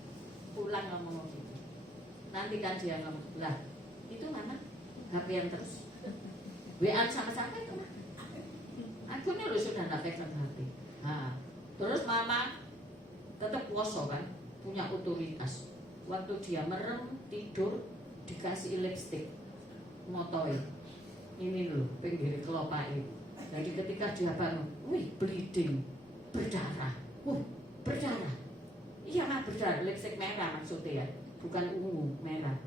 pulang ngomong gitu. Nanti kan dia ngomong, lah itu mana HP yang terus WA sama-sama itu mah. Aku nih lu sudah tidak pegang HP. Nah, terus mama tetap poso kan, punya otoritas. Waktu dia merem tidur dikasih lipstick, motoin. Ini loh, pinggir kelopak itu. Jadi ketika dia bangun, wih bleeding, berdarah, berdarah. Iya mah benar, lipstick merah maksudnya ya, bukan ungu, merah.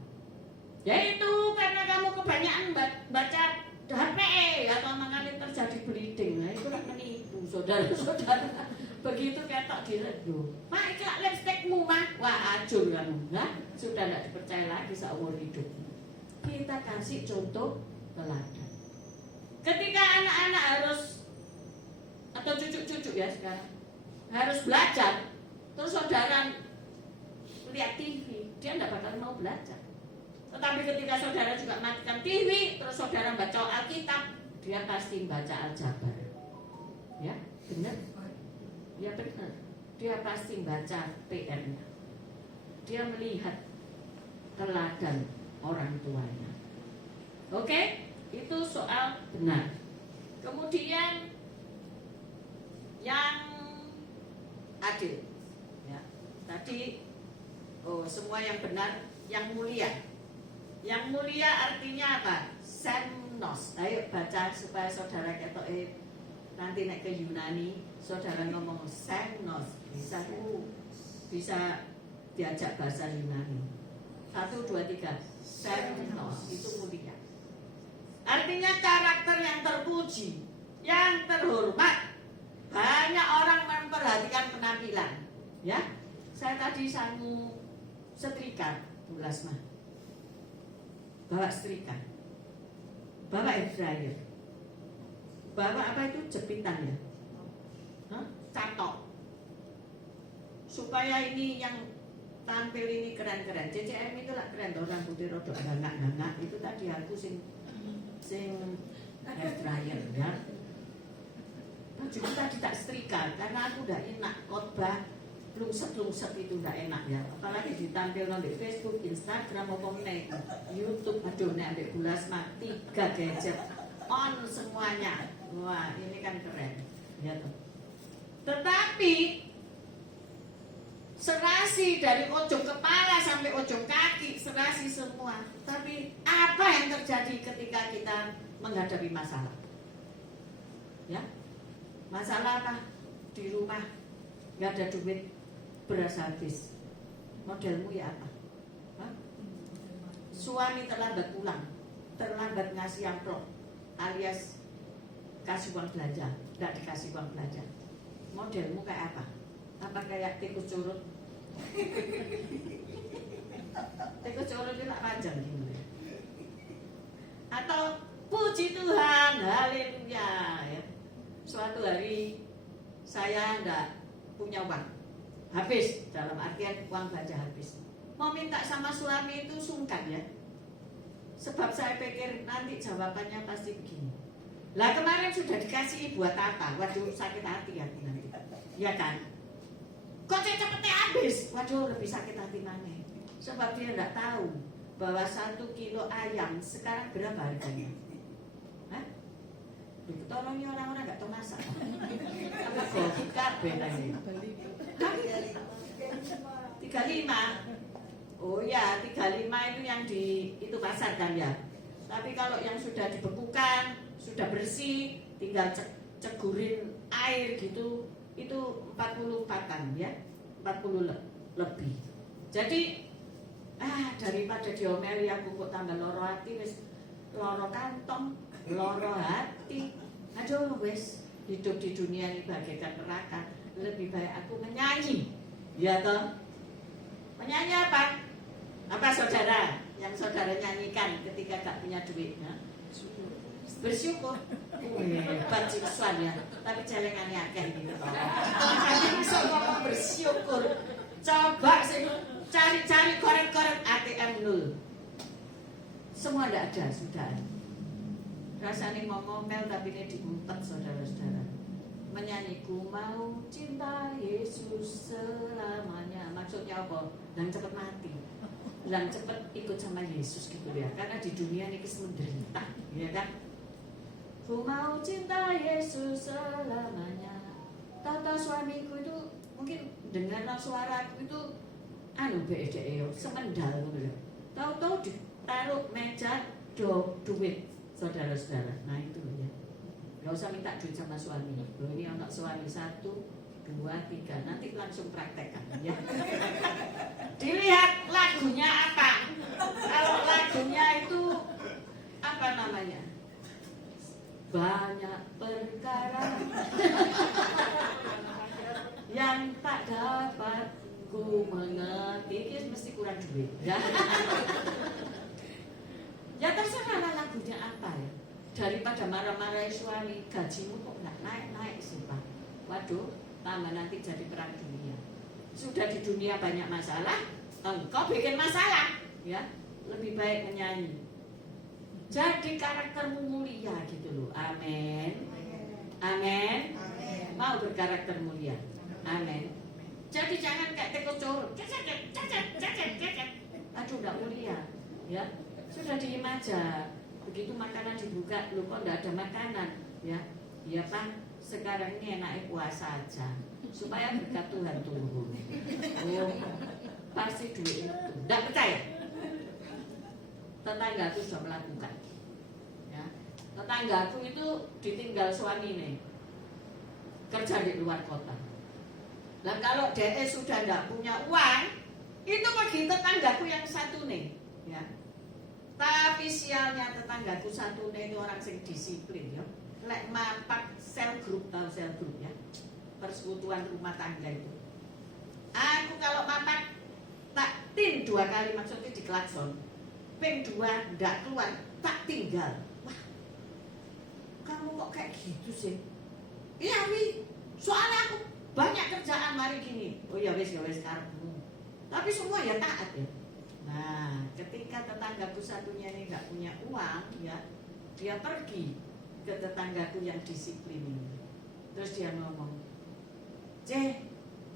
Ya itu karena kamu kebanyakan baca HP atau mengalami terjadi bleeding. Nah itu kan menipu saudara-saudara. Begitu ketok diredup, mak ikhlas lipstikmu mah, wah acur kamu. Nah sudah tidak dipercaya lagi seumur hidup. Kita kasih contoh teladan. Ketika anak-anak harus atau cucu-cucu ya sekarang harus belajar, terus saudara lihat TV, dia tidak bakal mau belajar. Tetapi ketika saudara juga matikan TV, terus saudara baca Alkitab, dia pasti baca Aljabar. Ya, benar? Ya benar. Dia pasti baca PR-nya. Dia melihat teladan orang tuanya. Oke? Itu soal benar. Kemudian yang adil. Ya. Tadi semua yang benar, yang mulia. Yang mulia artinya apa? Semnos. Ayo baca supaya saudara ketok nanti naik ke Yunani, saudara ngomong semnos, bisa diajak bahasa Yunani. 1, 2, 3. Semnos itu mulia. Artinya karakter yang terpuji, yang terhormat. Banyak orang memperhatikan penampilan. Ya, saya tadi sanggup setrika, Bu Lasma. Bawa setrika, bawa air dryer, bawa apa itu jepitan ya, catok, supaya ini yang tampil ini keren-keren. CCM itu lah keren, orang putih rodok nggak itu tadi aku sing air dryer ya. Baju tadi tak setrika karena aku udah enak khotbah. Lungset itu enggak enak ya, apalagi ditampil di Facebook, Instagram, maupun YouTube. Aduh, nek ambek bulas mati 3 gadget on semuanya. Wah, ini kan keren ya toh. Tetapi serasi dari ujung kepala sampai ujung kaki, serasi semua. Tapi apa yang terjadi ketika kita menghadapi masalah? Ya, masalah apa? Di rumah nggak ada duit, beras habis, modelmu ya apa? Hah? Suami terlambat pulang, terlambat ngasih amplop, alias kasih uang belanja, nggak dikasih uang belanja. Modelmu kayak apa? Apa kayak tikus curut? Tikus curut itu tak panjang gitu. Atau puji Tuhan, haleluya ya. Suatu hari saya enggak punya uang, habis, dalam artian uang belanja habis. Mau minta sama suami itu sungkan ya, sebab saya pikir nanti jawabannya pasti begini. Lah kemarin sudah dikasih buat apa? Waduh, sakit hati nanti, ya kan? Kok cepetnya habis? Waduh, lebih sakit hati mana? Sebab dia tidak tahu bahwa 1 kilo ayam sekarang berapa harganya. Hah? Tolongnya orang-orang nggak tahu masak. Apa kok kabeh lagi? 35. Oh ya, 35 itu yang di itu pasar kan ya. Tapi kalau yang sudah dibekukan, sudah bersih, tinggal cegurin air gitu, itu 40 patang ya, 40 lebih. Jadi daripada diomeli aku kok tambah loro hati, wis loro kantong, loro hati. Aduh wis, hidup di dunia ini bagaikan neraka. Lebih baik aku menyanyi, ya toh. Menyanyi apa? Apa saudara yang saudara nyanyikan ketika gak punya duit? Bersyukur. Hebat Islam ya. Tapi celengannya akeh gitu. Makanya bisa ngomong bersyukur. Coba cari korek-korek ATM 0. Semua tidak ada, sudah. Rasanya mau ngomel tapi ini diumpet saudara-saudara. Menyanyi ku mau cinta Yesus selamanya. Maksudnya apa? Dan cepat mati, dan cepat ikut sama Yesus gitu ya. Karena di dunia ini menderita, ya kan? Ku mau cinta Yesus selamanya. Tahu-tahu suamiku itu mungkin dengar suaraku itu beda semendal gitu. Tahu-tahu ditaruh meja duit saudara-saudara. Nah itu ya. Gak usah minta duit sama suami. Loh ini anak suami 1, 2, 2, 3, nanti langsung praktekkan ya. Dilihat lagunya apa. Kalau lagunya itu apa namanya? Banyak perkara yang tak dapat ku mengerti, ini mesti kurang duit ya. Ya terserah lagunya apa ya. Daripada marah-marahi suami, gajimu kok nggak naik-naik sih Pak. Waduh, tambah nanti jadi perang dunia. Sudah di dunia banyak masalah, engkau bikin masalah ya. Lebih baik menyanyi. Jadi karaktermu mulia gitu loh. Amin. Amin. Mau berkarakter mulia. Amin. Jadi jangan kayak teko cowok. Aduh enggak mulia. Ya. Sudah diem aja. Begitu makanan dibuka, lu kok enggak ada makanan, ya. Ya Pak, sekarang ini enaknya puasa aja. Supaya berkat Tuhan turun. Oh, pasti duit itu. Enggak percaya. Tetangga itu sudah melakukan. Ya. Tetanggaku itu ditinggal suami nih, kerja di luar kota. Nah kalau dia sudah tidak punya uang, itu pergi tetanggaku yang satu nih, ya. Tapi sialnya tetanggaku satu nih itu orang yang disiplin, ya. Lek mapak sel grup, tahu sel grup ya, persekutuan rumah tangga itu. Aku kalau mapak tak tin 2 kali, maksudnya di klakson, ping 2 tidak keluar, tak tinggal. Wah, kamu kok kayak gitu sih? Iya wi, soalnya aku banyak kerjaan mari gini. Oh ya wes karepmu. Tapi semua ya taat ya. Nah, ketika tetanggaku satunya ini nggak punya uang, ya, dia pergi ke tetanggaku yang disiplin ini. Terus dia ngomong,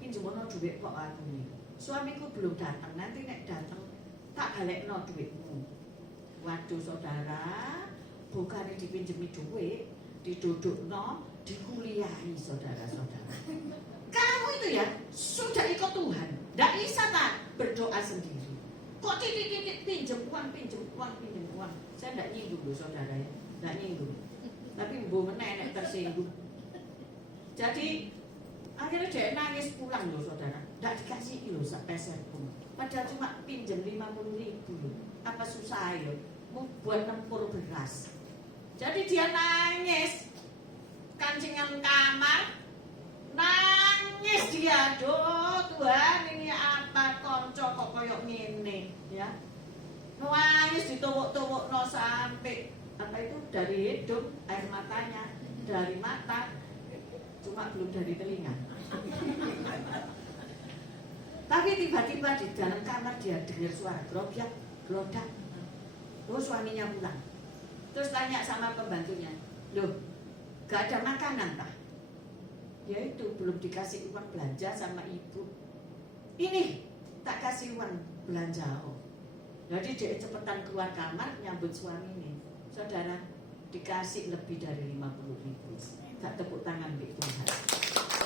pinjemono duit kok aku nih. Suamiku belum datang, nanti nek datang tak balekno duitmu. Waduh saudara, bukan dipinjemi duit, didudukno, dikuliahi saudara-saudara. Kamu itu ya sudah ikut Tuhan, tidak bisa tak berdoa sendiri. Kok titik-titik pinjam uang. Saya tidak nyinggung loh saudara ya, tidak nyinggung. Tapi bu menenek tersinggung. Jadi akhirnya dia nangis pulang loh saudara, tidak dikasih loh sepeser pun. Padahal cuma pinjam 50.000 loh. Apa susah ya? Mau buat nempur beras. Jadi dia nangis, kancingan kamar, nangis dia, aduh Tuhan ini apa konco kok koyok ngene ya. Nangis ditowok-towok no sampai apa itu dari hidung air matanya, dari mata, cuma belum dari telinga. Tapi tiba-tiba di dalam kamar dia dengar suara gerodak. Oh suaminya pulang. Terus tanya sama pembantunya, loh gak ada makanan tak? Ya itu belum dikasih uang belanja sama ibu. Ini tak kasih uang belanja. Jadi dia cepetan keluar kamar nyambut suami ini. Saudara, dikasih lebih dari 50.000. Gak tepuk tangan di Tuhan.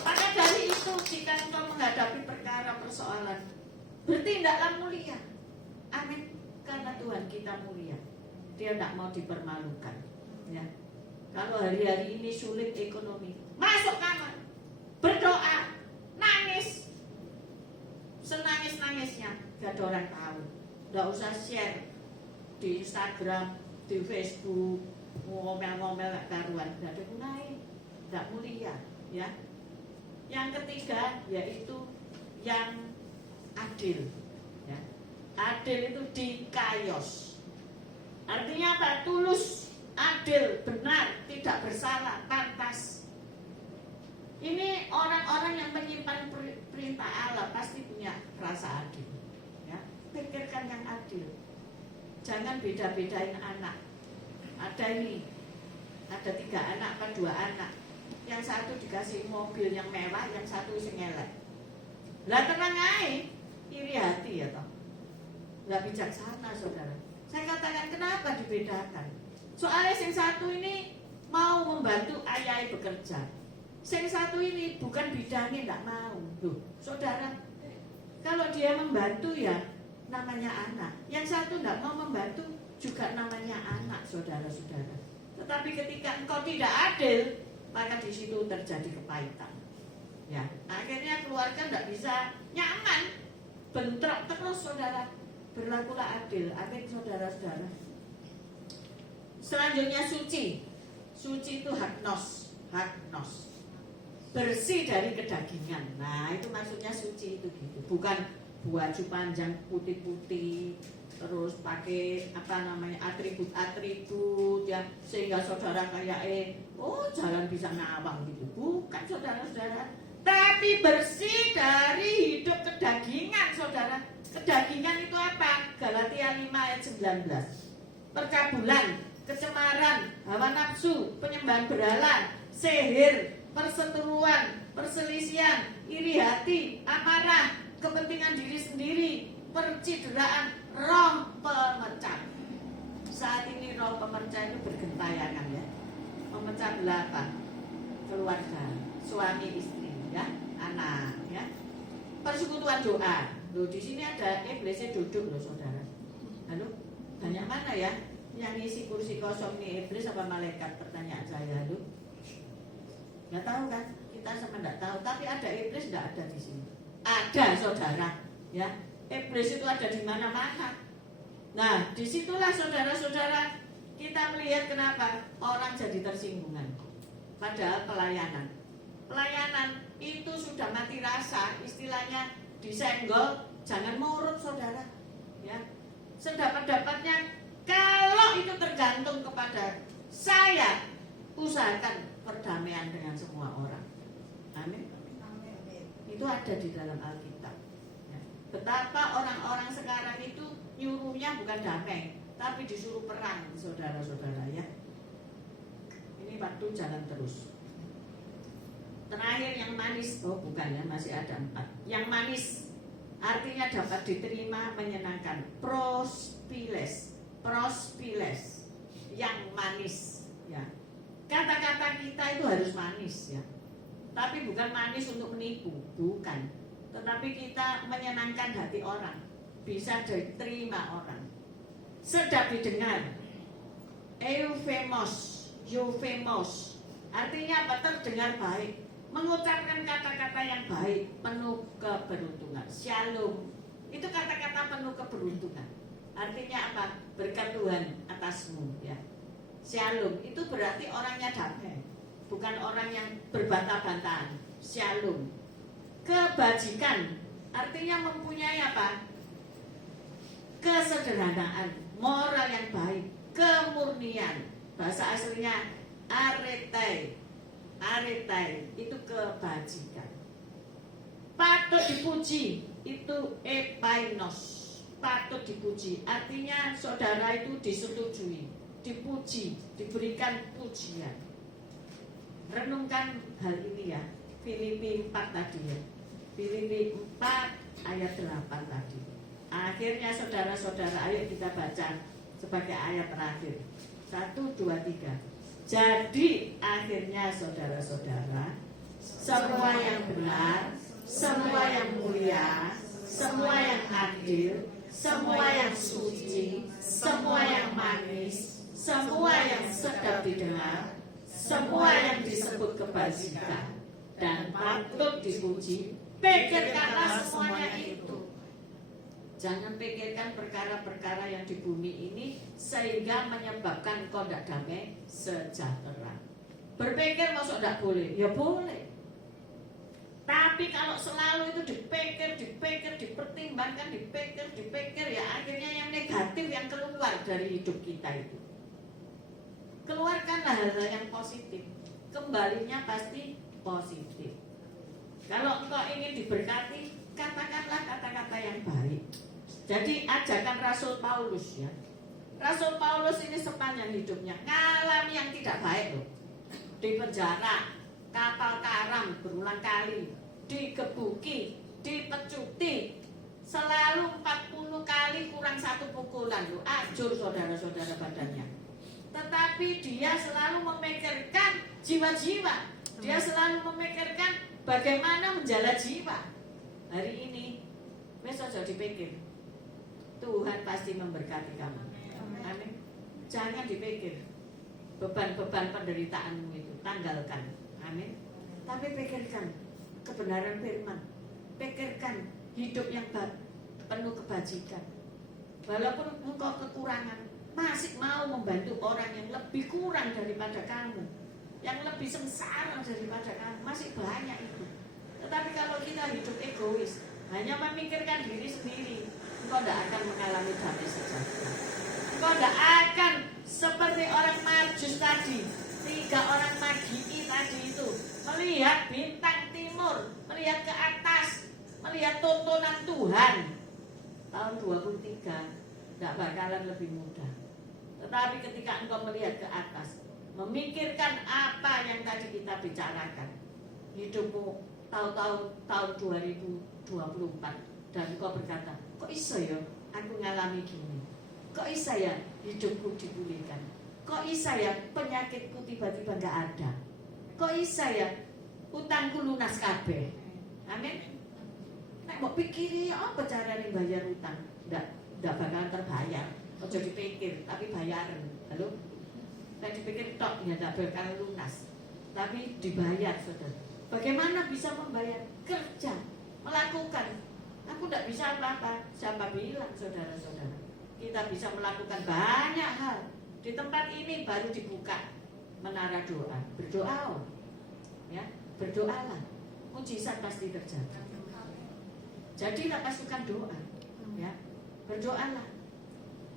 Maka dari itu jika engkau menghadapi perkara persoalan, bertindaklah mulia. Amin. Karena Tuhan kita mulia. Dia tidak mau dipermalukan. Ya. Kalau hari-hari ini sulit ekonomi, masuk kamar, berdoa, nangis, senangis-nangisnya, gak ada orang tahu. Gak usah share di Instagram, di Facebook, ngomel-ngomel gak karuan, gak ada gunanya, gak mulia. Ya. Yang ketiga yaitu yang adil. Ya. Adil itu dikayos. Artinya apa? Tulus, adil, benar, tidak bersalah, pantas. Ini orang-orang yang menyimpan perintah Allah pasti punya rasa adil. Ya. Pikirkan yang adil. Jangan beda-bedain anak. Ada 3 anak apa 2 anak. Yang satu dikasih mobil yang mewah, yang satu sing elek. Lah tenang aja, iri hati ya toh. Nggak bijaksana saudara. Saya katakan kenapa dibedakan? Soalnya yang satu ini mau membantu ayah bekerja. Yang satu ini bukan bidangnya, nggak mau. Loh, saudara, kalau dia membantu ya namanya anak. Yang satu nggak mau membantu juga namanya anak, saudara-saudara. Tetapi ketika engkau tidak adil, maka di situ terjadi kepahitan. Ya, akhirnya keluarga tidak bisa nyaman, bentrok terus saudara. Berlakulah adil. Amin saudara-saudara. Selanjutnya suci. Suci itu haknos, haknos. Bersih dari kedagingan. Nah, itu maksudnya suci itu gitu. Bukan baju panjang putih-putih terus pakai atribut-atribut ya sehingga saudara kayak jalan bisa ngawang gitu. Bukan saudara-saudara, tapi bersih dari hidup kedagingan saudara. Kedagingan itu apa? Galatia 5 ayat 19. Percabulan, kecemaran, hawa nafsu, penyembahan berhala, sihir, perseteruan, perselisihan, iri hati, amarah, kepentingan diri sendiri, percideraan, roh pemecah. Saat ini roh pemecah itu bergentayangan ya. Memecah belah apa? Keluarga, suami istri ya, anak ya. Persekutuan doa. Loh, di sini ada iblisnya duduk loh saudara. Halo, banyak mana ya yang ngisi kursi kosong nih, iblis apa malaikat? Pertanyaan saya. Halo, nggak tahu kan? Kita sama nggak tahu. Tapi ada iblis nggak ada di sini? Ada saudara. Ya, iblis itu ada di mana-mana. Nah, disitulah saudara-saudara kita melihat kenapa orang jadi tersinggungan. Padahal pelayanan itu sudah mati rasa, istilahnya disenggol, jangan murut saudara. Ya, sedapat-dapatnya. Kalau itu tergantung kepada saya, usahakan perdamaian dengan semua orang. Amin. Itu ada di dalam Alkitab. Ya. Betapa orang-orang sekarang itu nyuruhnya bukan damai, tapi disuruh perang, saudara-saudara ya. Ini waktu jalan terus. Terakhir yang manis, bukan ya, masih ada 4. Yang manis artinya dapat diterima, menyenangkan. Prospiles, yang manis ya. Kata-kata kita itu harus manis ya. Tapi bukan manis untuk menipu, bukan. Tetapi kita menyenangkan hati orang, bisa diterima orang, sedap didengar. Eufemos, artinya apa? Terdengar baik, mengucapkan kata-kata yang baik, penuh keberuntungan. Shalom, itu kata-kata penuh keberuntungan. Artinya apa? Berkat Tuhan atasmu ya. Shalom, itu berarti orangnya damai, bukan orang yang berbantah-bantahan. Shalom. Kebajikan artinya mempunyai apa? Kesederhanaan, moral yang baik, kemurnian. Bahasa aslinya aretai itu kebajikan. Patut dipuji itu epainos, patut dipuji. Artinya saudara itu disetujui, dipuji, diberikan pujian. Renungkan hal ini ya. Filipi 4 tadi ya. Filipi 4 ayat 8 tadi. Akhirnya saudara-saudara, ayo kita baca sebagai ayat terakhir. 1, 2, 3. Jadi akhirnya saudara-saudara, semua yang benar, semua yang mulia, semua yang adil, semua yang suci, semua yang manis, semua yang sedap didengar, semua yang disebut kebajikan dan patut dipuji, pikirkanlah semuanya itu. Jangan pikirkan perkara-perkara yang di bumi ini sehingga menyebabkan kau tidak damai sejahtera. Berpikir masuk tidak boleh? Ya boleh. Tapi kalau selalu itu dipikir, dipertimbangkan, dipikir, ya akhirnya yang negatif yang keluar dari hidup kita itu. Keluarkanlah hal-hal yang positif, kembalinya pasti positif. Kalau engkau ingin diberkati, katakanlah kata-kata yang baik. Jadi ajakan Rasul Paulus ya. Rasul Paulus ini sepanjang hidupnya ngalami yang tidak baik loh. Di penjara, kapal karam berulang kali, digebuki, dipecuti, selalu 40 kali kurang 1 pukulan loh. Ajur saudara-saudara badannya. Tetapi dia selalu memikirkan jiwa-jiwa. Dia selalu memikirkan bagaimana menjaga jiwa. Hari ini besok jadi dipikir, Tuhan pasti memberkati kamu. Amin. Jangan dipikir beban-beban penderitaanmu itu, tanggalkan. Amin. Tapi pikirkan kebenaran firman. Pikirkan hidup yang penuh kebajikan. Walaupun engkau kekurangan, masih mau membantu orang yang lebih kurang daripada kamu, yang lebih sengsara daripada kamu, masih banyak itu. Tetapi kalau kita hidup egois, hanya memikirkan diri sendiri, engkau tidak akan mengalami damai sejahtera. Engkau tidak akan seperti orang Majus tadi, 3 orang Magi tadi itu, melihat bintang timur, melihat ke atas, melihat tontonan Tuhan. Tahun 23 tidak bakalan lebih mudah. Tetapi ketika engkau melihat ke atas, memikirkan apa yang tadi kita bicarakan, hidupmu tahun 2024, dan engkau berkata, kok iso ya aku ngalami gini, kok iso ya hidupku dipulihkan, kok iso ya penyakitku tiba-tiba gak ada, kok iso ya utangku lunas kabeh. Amin. Nek mau pikiri apa caranya bayar utang, ndak bakalan terbayar. Ojo dipikir, tapi bayaran. Halo? Nek dipikir tok ya ndak bakalan lunas, tapi dibayar, saudara. Bagaimana bisa membayar? Kerja, melakukan. Aku tidak bisa apa-apa. Siapa bilang, saudara-saudara? Kita bisa melakukan banyak hal. Di tempat ini baru dibuka menara doa. Berdoa, ya, berdoalah. Mujizat pasti terjadi. Jadilah pasukan doa, ya, berdoalah.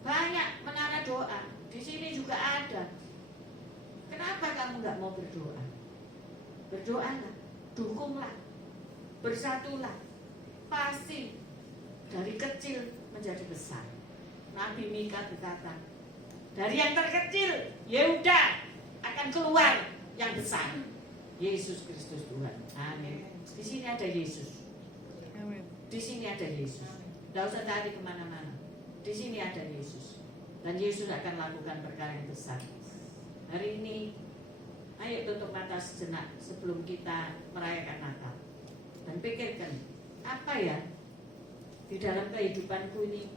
Banyak menara doa. Di sini juga ada. Kenapa kamu nggak mau berdoa? Berdoalah, dukunglah, bersatulah. Pasti dari kecil menjadi besar. Nabi Mika berkata, dari yang terkecil, Yehuda akan keluar yang besar. Yesus Kristus Tuhan. Amin. Di sini ada Yesus. Di sini ada Yesus. Tidak usah cari kemana-mana. Di sini ada Yesus. Dan Yesus akan lakukan perkara yang besar. Hari ini, ayo tutup mata sejenak sebelum kita merayakan Natal. Dan pikirkan, apa ya di dalam kehidupanku ini,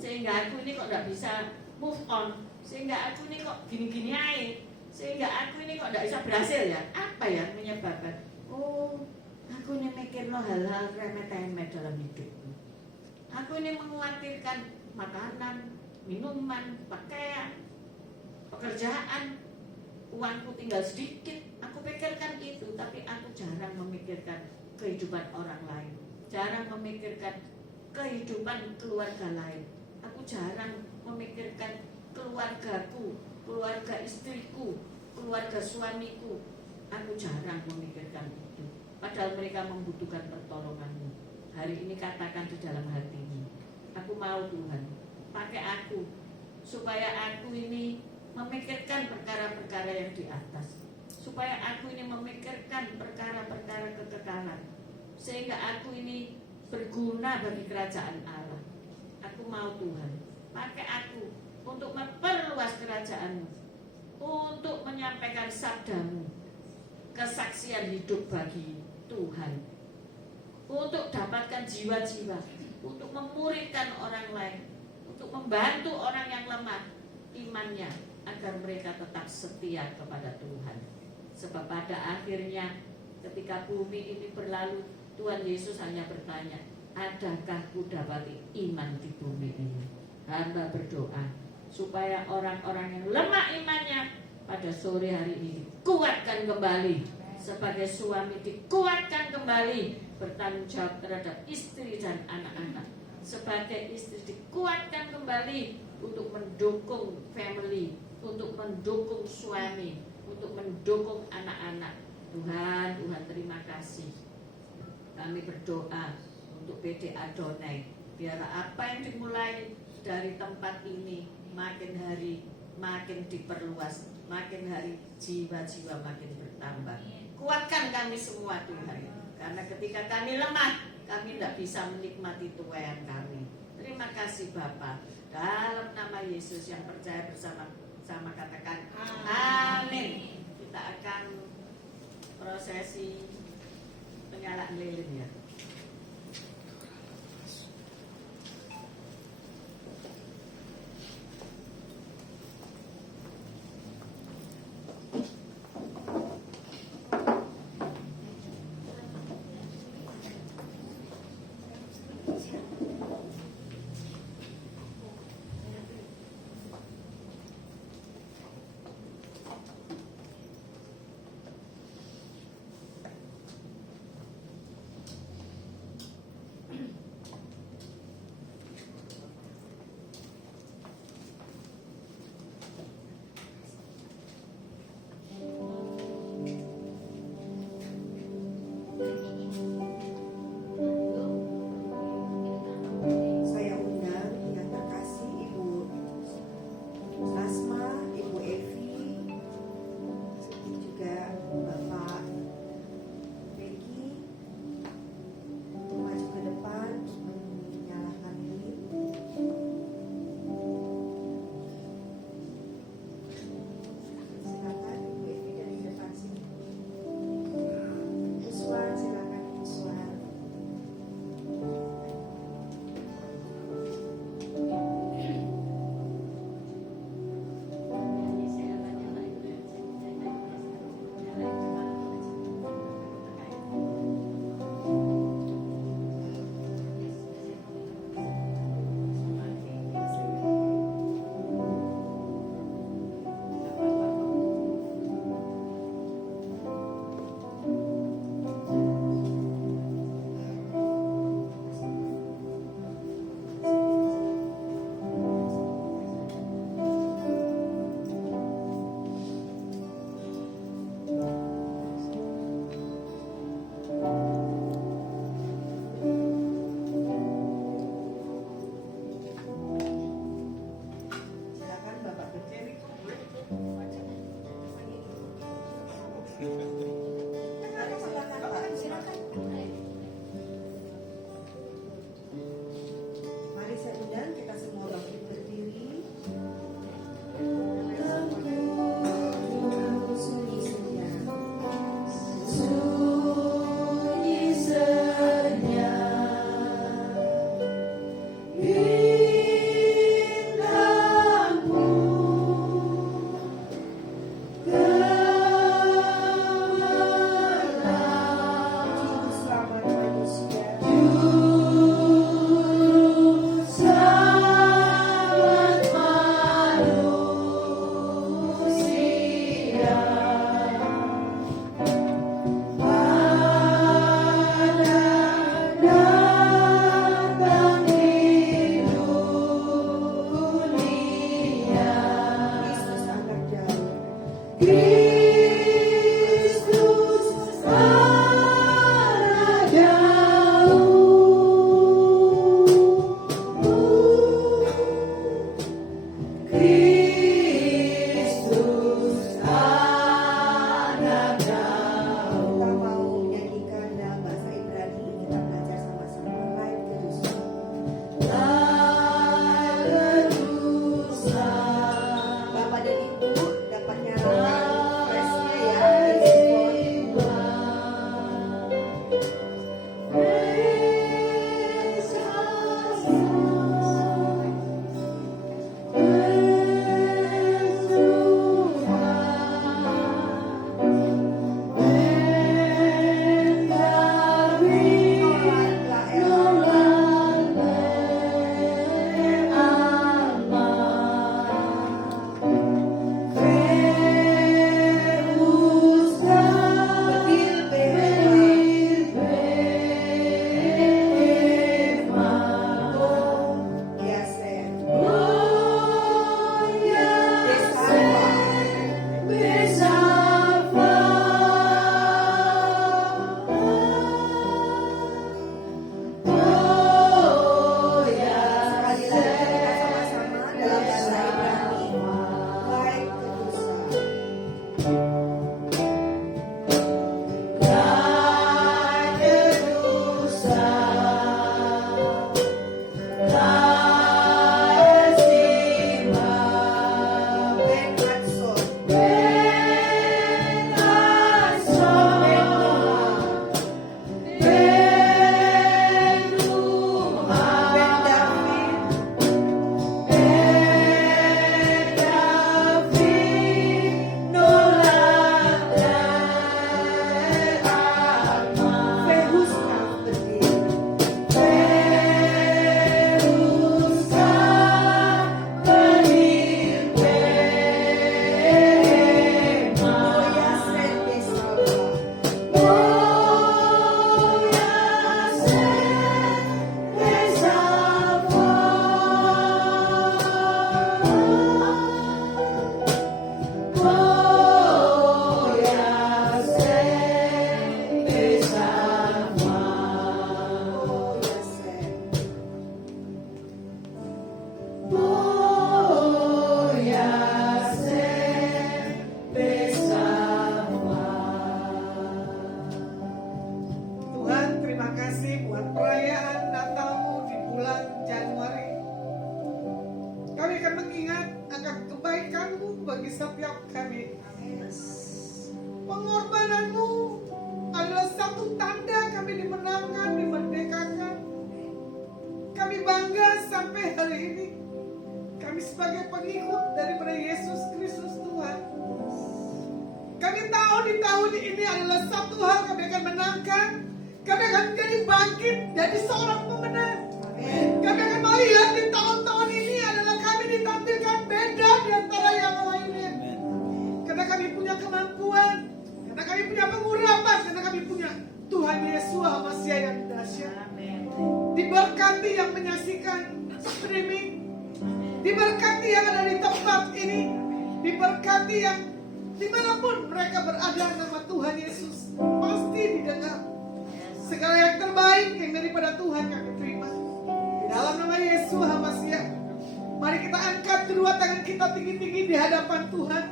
sehingga aku ini kok tidak bisa move on, sehingga aku ini kok gini-gini aja, sehingga aku ini kok tidak bisa berhasil ya. Apa ya menyebabkan? Oh, aku ini mikir hal-hal remeh-temeh dalam hidupku. Aku ini mengkhawatirkan makanan, minuman, pakaian, pekerjaan, uangku tinggal sedikit. Aku pikirkan itu, tapi aku jarang memikirkan kehidupan orang lain, jarang memikirkan kehidupan keluarga lain. Aku jarang memikirkan keluargaku, keluarga istriku, keluarga suamiku. Aku jarang memikirkan itu. Padahal mereka membutuhkan pertolonganmu. Hari ini katakan di dalam hatimu, aku mau Tuhan, pakai aku, supaya aku ini memikirkan perkara-perkara yang di atas, supaya aku ini memikirkan perkara-perkara kekekalan, sehingga aku ini berguna bagi kerajaan Allah. Aku mau Tuhan, pakai aku untuk memperluas kerajaan-Mu, untuk menyampaikan sabda-Mu, kesaksian hidup bagi Tuhan, untuk dapatkan jiwa-jiwa, untuk memuridkan orang lain, untuk membantu orang yang lemah imannya, agar mereka tetap setia kepada Tuhan. Sebab pada akhirnya ketika bumi ini berlalu, Tuhan Yesus hanya bertanya, adakah ku dapati iman di bumi ini? Hamba berdoa supaya orang-orang yang lemah imannya pada sore hari ini dikuatkan kembali, sebagai suami dikuatkan kembali, bertanggung jawab terhadap istri dan anak-anak, sebagai istri dikuatkan kembali untuk mendukung family, untuk mendukung suami, untuk mendukung anak-anak. Tuhan, terima kasih. Kami berdoa untuk PD Adonai, biar apa yang dimulai dari tempat ini makin hari makin diperluas, makin hari jiwa-jiwa makin bertambah. Kuatkan kami semua Tuhan, karena ketika kami lemah, kami tidak bisa menikmati tuayan kami. Terima kasih Bapa, dalam nama Yesus yang percaya bersama-sama katakan amin. Kita akan prosesi penyalaan lilin ya. Kita mau menyanyikan dalam bahasa Ibrani. Kita belajar sama-sama. Lain kedusa. Bapak dan Ibu dapat nyalakan flashnya ya, bagi setiap kami. Pengorbananmu adalah satu tanda kami dimenangkan, dimerdekakan. Kami bangga sampai hari ini. Kami sebagai pengikut daripada Yesus Kristus Tuhan. Kami tahu di tahun ini adalah satu hal kami akan menangkan. Kami akan jadi bangkit, jadi seorang pemenang. Kami akan melihat di tahun-tahun ini adalah kami ditampilkan beda di antara yang lainnya. Karena kami punya kemampuan, karena kami punya pengurapan, karena kami punya Tuhan Yesus Hamasiah yang dahsyat. Diberkati yang menyaksikan streaming, diberkati yang ada di tempat ini, diberkati yang dimanapun mereka berada, nama Tuhan Yesus pasti didengar. Segala yang terbaik yang daripada Tuhan kami terima. Di dalam nama Yesus Hamasiah, mari kita angkat kedua tangan kita tinggi-tinggi di hadapan Tuhan.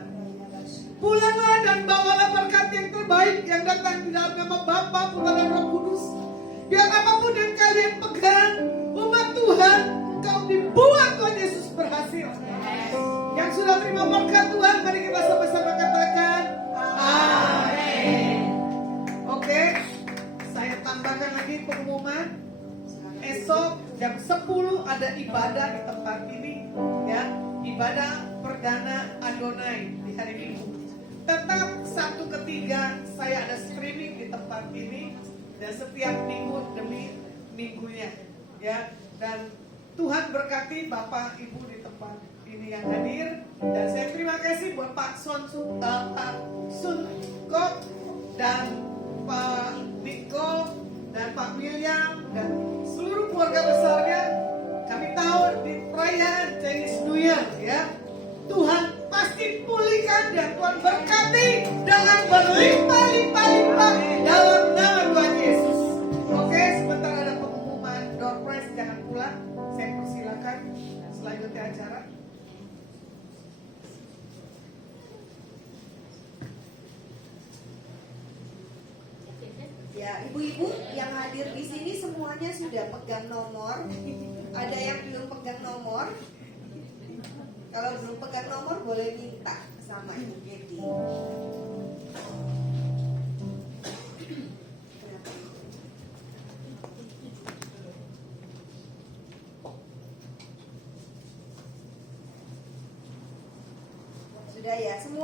Pulanglah dan bawalah berkat yang terbaik yang datang di dalam nama Bapa, Putra dan Roh Kudus. Biar apapun yang kalian pegang, umat Tuhan, kau dibuat Tuhan Yesus berhasil. Yang sudah terima berkat Tuhan, mari kita sama-sama katakan amin. Oke, saya tambahkan lagi pengumuman. Esok jam 10 ada ibadah di tempat ini, ya, ibadah perdana Adonai di hari Minggu. Tetap 1/3 saya ada streaming di tempat ini dan setiap minggu demi minggunya, ya. Dan Tuhan berkati Bapak Ibu di tempat ini yang hadir, dan saya terima kasih buat Pak Sun Kok dan Pak Niko dan Pak William dan seluruh keluarga besarnya. Kami tahu di perayaan Chinese New Year, ya, Tuhan pasti pulihkan dan Tuhan berkati dengan berlimpah-limpah dalam nama Tuhan Yesus. Oke, sebentar ada pengumuman door prize, jangan pulang. Saya persilakan selanjutnya acara. Ya, ibu-ibu yang hadir di sini semuanya sudah pegang nomor. Ada yang belum pegang nomor? Kalau belum pegang nomor boleh minta sama Ibu Keti. Sudah ya, semua